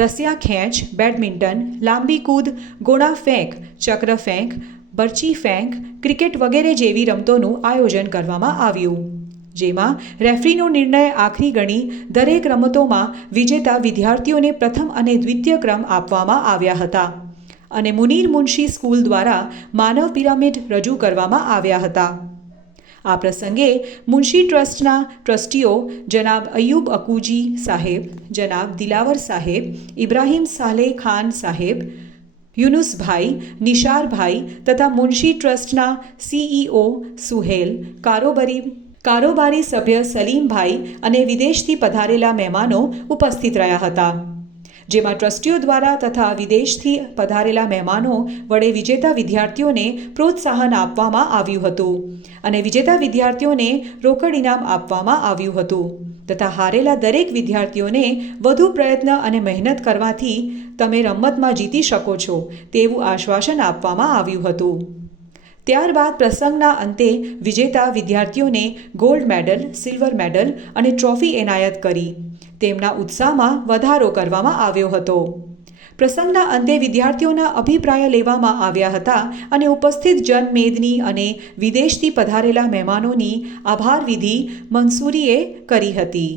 રસિયા ખેંચ, બેડમિન્ટન, લાંબી કૂદ, ગોળા ફેંક, ચક્ર ફેંક, બરછી ફેંક, ક્રિકેટ વગેરે જેવી રમતોનું આયોજન કરવામાં આવ્યું, જેમાં રેફરીનો નિર્ણય આખરી ગણી દરેક રમતોમાં વિજેતા વિદ્યાર્થીઓને પ્રથમ અને દ્વિતીય ક્રમ આપવામાં આવ્યા હતા અને મુનીર મુનશી સ્કૂલ દ્વારા માનવ પિરામિડ રજૂ કરવામાં આવ્યા હતા. આ પ્રસંગે મુનશી ટ્રસ્ટના ટ્રસ્ટીઓ જનાબ અયુબ અકુજી સાહેબ, જનાબ દિલાવર સાહેબ, ઇબ્રાહીમ સાલેહ ખાન સાહેબ, યુનુસભાઈ, નિશારભાઈ તથા મુનશી ટ્રસ્ટના CEO સુહેલ, કારોબારી સભ્ય સલીમભાઈ અને વિદેશથી પધારેલા મહેમાનો ઉપસ્થિત રહ્યા હતા, જેમાં ટ્રસ્ટીઓ દ્વારા તથા વિદેશથી પધારેલા મહેમાનો વડે વિજેતા વિદ્યાર્થીઓને પ્રોત્સાહન આપવામાં આવ્યું હતું અને વિજેતા વિદ્યાર્થીઓને રોકડ ઇનામ આપવામાં આવ્યું હતું તથા હારેલા દરેક વિદ્યાર્થીઓને વધુ પ્રયત્ન અને મહેનત કરવાથી તમે રમતમાં જીતી શકો છો તેવું આશ્વાસન આપવામાં આવ્યું હતું. ત્યારબાદ પ્રસંગના અંતે વિજેતા વિદ્યાર્થીઓને ગોલ્ડ મેડલ, સિલ્વર મેડલ અને ટ્રોફી એનાયત કરી તેમના ઉત્સાહમાં વધારો કરવામાં આવ્યો હતો. પ્રસંગના અંતે વિદ્યાર્થીઓના અભિપ્રાય લેવામાં આવ્યા હતા અને ઉપસ્થિત જનમેદની અને વિદેશથી પધારેલા મહેમાનોની આભાર વિધિ મંસૂરીએ કરી હતી.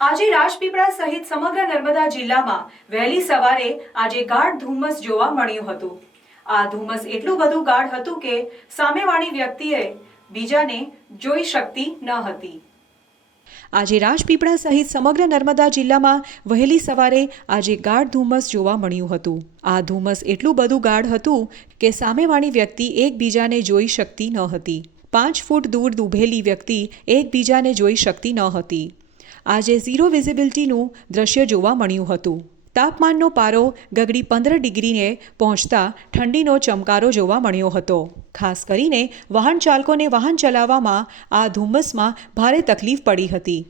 આજે રાજપીપળા સહિત સમગ્ર નર્મદા જિલ્લામાં વહેલી સવારે આજે ગાઢ ધુમ્મસ જોવા મળ્યું હતું. આ ધુમ્મસ એટલું બધું ગાઢ હતું કે સામેવાળી વ્યક્તિએ બીજાને જોઈ શકતી ન હતી. આજે રાજપીપળા સહિત સમગ્ર નર્મદા જિલ્લામાં વહેલી સવારે આજે ગાઢ ધુમ્મસ જોવા મળ્યું હતું. આ ધુમ્મસ એટલું બધું ગાઢ હતું કે સામેવાળી વ્યક્તિ એકબીજાને જોઈ શકતી ન હતી. 5 ફૂટ દૂર ઊભેલી વ્યક્તિ એકબીજાને જોઈ શકતી ન હતી. આજે ઝીરો વિઝિબિલિટીનું દ્રશ્ય જોવા મળ્યું હતું. તાપમાનનો પારો ગગડી 15 ડિગ્રીને પહોંચતા ઠંડીનો ચમકારો જોવા મળ્યો હતો. ખાસ કરીને વાહન ચાલકોને વાહન ચલાવવામાં આ ધુમ્મસમાં ભારે તકલીફ પડી હતી.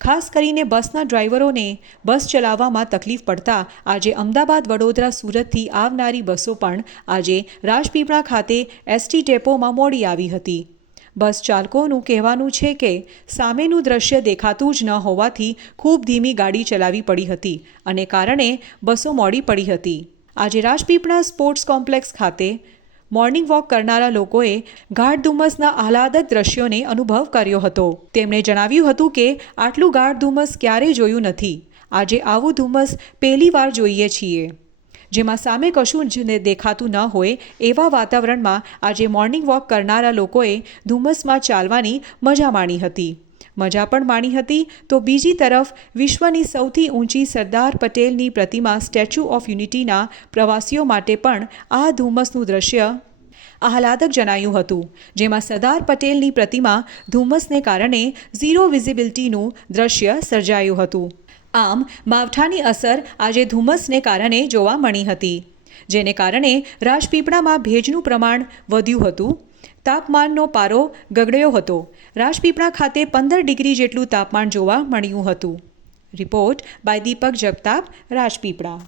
ખાસ કરીને બસના ડ્રાઈવરોને બસ ચલાવવામાં તકલીફ પડતા આજે અમદાવાદ, વડોદરા, સુરતથી આવનારી બસો પણ આજે રાજપીપળા ખાતે ST ડેપોમાં મોડી આવી હતી. બસ ચાલકોનું કહેવાનું છે કે સામેનું દ્રશ્ય દેખાતું જ ન હોવાથી ખૂબ ધીમી ગાડી ચલાવી પડી હતી અને કારણે બસો મોડી પડી હતી. આજે રાજપીપળા સ્પોર્ટ્સ કોમ્પ્લેક્સ ખાતે મોર્નિંગ વોક કરનારા લોકોએ ગાઢ ધુમ્મસના આહલાદક દ્રશ્યોને અનુભવ કર્યો હતો. તેમણે જણાવ્યું હતું કે આટલું ગાઢ ધુમ્મસ ક્યારેય જોયું નથી. આજે આવું ધુમ્મસ પહેલીવાર જોઈએ છીએ, જેમાં સામે કશું જ દેખાતું ન હોય એવા વાતાવરણમાં આજે મોર્નિંગ વોક કરનારા લોકોએ ધુમ્મસમાં ચાલવાની મજા માણી હતી. મજા પણ માણી હતી તો બીજી તરફ વિશ્વની સૌથી ઊંચી સરદાર પટેલની પ્રતિમા સ્ટેચ્યુ ઓફ યુનિટીના પ્રવાસીઓ માટે પણ આ ધુમ્મસનું દ્રશ્ય આહલાદક જણાયું હતું, જેમાં સરદાર પટેલની પ્રતિમા ધુમ્મસને કારણે ઝીરો વિઝિબિલિટીનું દ્રશ્ય સર્જાયું હતું. આમ માવઠાની અસર આજે ધુમ્મસને કારણે જોવા મળી હતી, જેને કારણે રાજપીપળામાં ભેજનું પ્રમાણ વધ્યું હતું. તાપમાનનો પારો ગગડ્યો હતો. રાજપીપળા ખાતે 15 ડિગ્રી જેટલું તાપમાન જોવા મળ્યું હતું. Report by Deepak Jagtap, Rajpipla.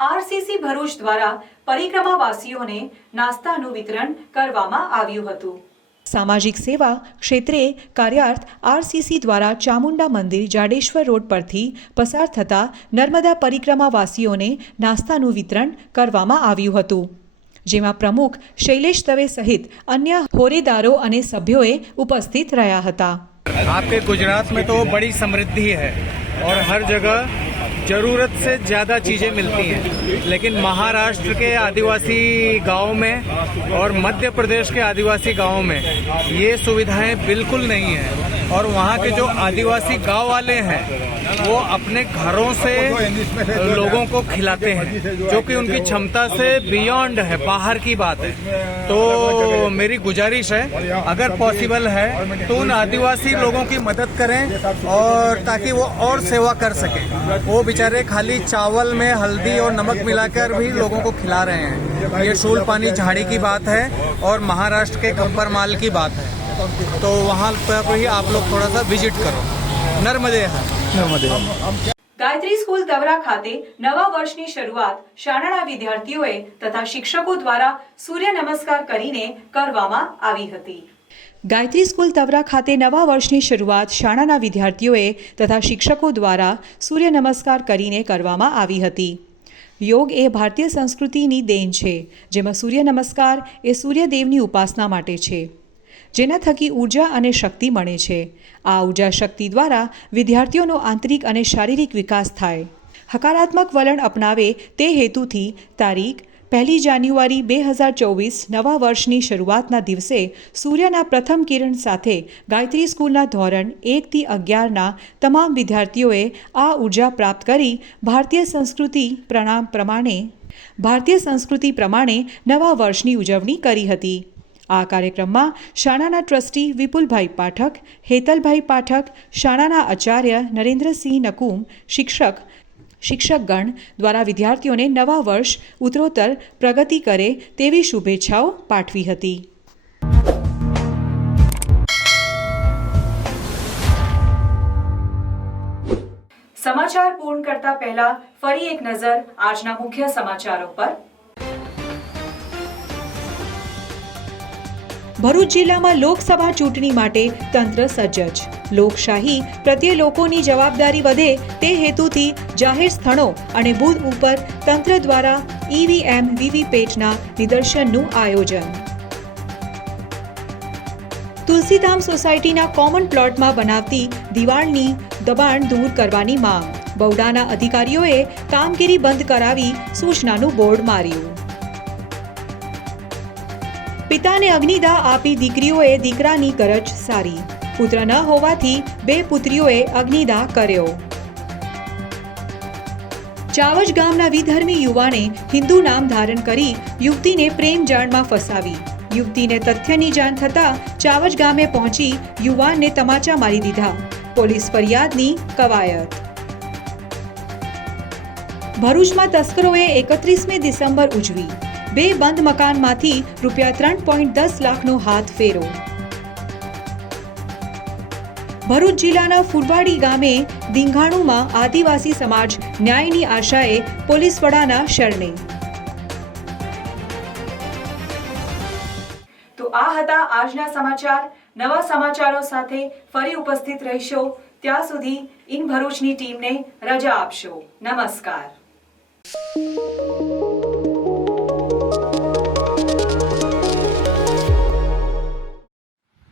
RCC Bharuch દ્વારા પરિક્રમાવાસીઓને નાસ્તાનું વિતરણ કરવામાં આવ્યું હતું. સામાજિક સેવા ક્ષેત્રે કાર્યાર્થ આરસીસી દ્વારા ચામુંડા મંદિર જાડેશ્વર રોડ પરથી પસાર થતા નર્મદા પરિક્રમાવાસીઓને નાસ્તાનું વિતરણ કરવામાં આવ્યું હતું, જેમાં પ્રમુખ શૈલેષ દવે સહિત અન્ય હોદ્દેદારો અને સભ્યોએ ઉપસ્થિત રહ્યા હતા. आपके गुजरात में तो बड़ी समृद्धि है और हर जगह ज़रूरत से ज़्यादा चीज़ें मिलती हैं, लेकिन महाराष्ट्र के आदिवासी गाँव में और मध्य प्रदेश के आदिवासी गाँव में ये सुविधाएं बिल्कुल नहीं है. और वहाँ के जो आदिवासी गाँव वाले हैं वो अपने घरों से लोगों को खिलाते हैं, जो कि उनकी क्षमता से बियॉन्ड है, बाहर की बात है. तो मेरी गुजारिश है, अगर पॉसिबल है तो उन आदिवासी लोगों की मदद करें और ताकि वो और सेवा कर सकें. वो बेचारे खाली चावल में हल्दी और नमक मिलाकर भी लोगों को खिला रहे हैं. ये शूल पानी झाड़ी की बात है और महाराष्ट्र के कब्बर माल की बात है. तो वहाँ पर भी आप लोग थोड़ा सा विजिट करो. नर्मदे नर्मदे. ગાયત્રી સ્કૂલ તવરા ખાતે નવા વર્ષની શરૂઆત શાળાના વિદ્યાર્થીઓએ તથા શિક્ષકો દ્વારા સૂર્ય નમસ્કાર કરીને કરવામાં આવી હતી. ગાયત્રી સ્કૂલ તવરા ખાતે નવા વર્ષની શરૂઆત શાળાના વિદ્યાર્થીઓએ તથા શિક્ષકો દ્વારા સૂર્ય નમસ્કાર કરીને કરવામાં આવી હતી. યોગ એ ભારતીય સંસ્કૃતિની દેન છે, જેમાં સૂર્ય નમસ્કાર એ સૂર્યદેવની ઉપાસના માટે છે, જેના થકી ઉર્જા અને શક્તિ મળે છે. આ ઉર્જા શક્તિ દ્વારા વિદ્યાર્થીઓનો આંતરિક અને શારીરિક વિકાસ થાય. હકારાત્મક વલણ અપનાવે તે હેતુથી તારીખ 1 જાન્યુઆરી 2024 નવા વર્ષની શરૂઆતના દિવસે સૂર્યના પ્રથમ કિરણ સાથે ગાયત્રી સ્કૂલના ધોરણ 1 થી 11ના તમામ વિદ્યાર્થીઓએ આ ઉર્જા પ્રાપ્ત કરી ભારતીય સંસ્કૃતિ પ્રમાણે નવા વર્ષની ઉજવણી કરી હતી. આ કાર્યક્રમમાં શાળાના ટ્રસ્ટી વિપુલભાઈ પાઠક, હેતલભાઈ પાઠક, શાળાના આચાર્ય નરેન્દ્રસિંહ નકુમ, શિક્ષકગણ દ્વારા વિદ્યાર્થીઓને નવા વર્ષ ઉત્તરોત્તર પ્રગતિ કરે તેવી શુભેચ્છાઓ પાઠવી હતી. સમાચાર પૂર્ણ કરતા પહેલા ફરી એક નજર આજના મુખ્ય સમાચારો પર. ભરૂચ જિલ્લામાં લોકસભા ચૂંટણી માટે તંત્ર સજ્જ. લોકશાહી પ્રત્યે લોકોની જવાબદારી વધે તે હેતુથી જાહેર સ્થળો અને બૂથ ઉપર તંત્ર દ્વારા ઈવીએમ વીવીપેટના નિદર્શનનું આયોજન. તુલસીધામ સોસાયટીના કોમન પ્લોટમાં બનાવતી દિવાળની દબાણ દૂર કરવાની માંગ. બૌડાના અધિકારીઓએ કામગીરી બંધ કરાવી સૂચનાનું બોર્ડ માર્યું. પિતાને અગ્નિદાહ આપી દીકરીઓએ દીકરાની ગરજ સારી. પુત્ર ન હોવાથી 2 પુત્રીઓએ અગ્નિદાહ કર્યો. ચાવજ ગામના વિધર્મી યુવાને હિન્દુ નામ ધારણ કરી યુવતીને પ્રેમ જાળમાં ફસાવી. યુવતીને તથ્યની જાણ થતાં ચાવજ ગામે પહોંચી યુવાનને તમાચા મારી દીધા. પોલીસ ફરિયાદની કવાયત. ભરૂચમાં તસ્કરોએ 31મી ડિસેમ્બર ઉજવી. 2 બંધ મકાનમાંથી ₹3.10 લાખનો હાથ ફેરો. ભરૂચ જિલ્લાના ફુલવાડી ગામે ધીંઘાણુમાં આદિવાસી સમાજ ન્યાયની આશાએ પોલીસ વડાના શરણે. તો આ હતા આજના સમાચાર. નવા સમાચારો સાથે ફરી ઉપસ્થિત રહીશો. ત્યાં સુધી ઇન ભરૂચની ટીમને રજા આપશો. નમસ્કાર.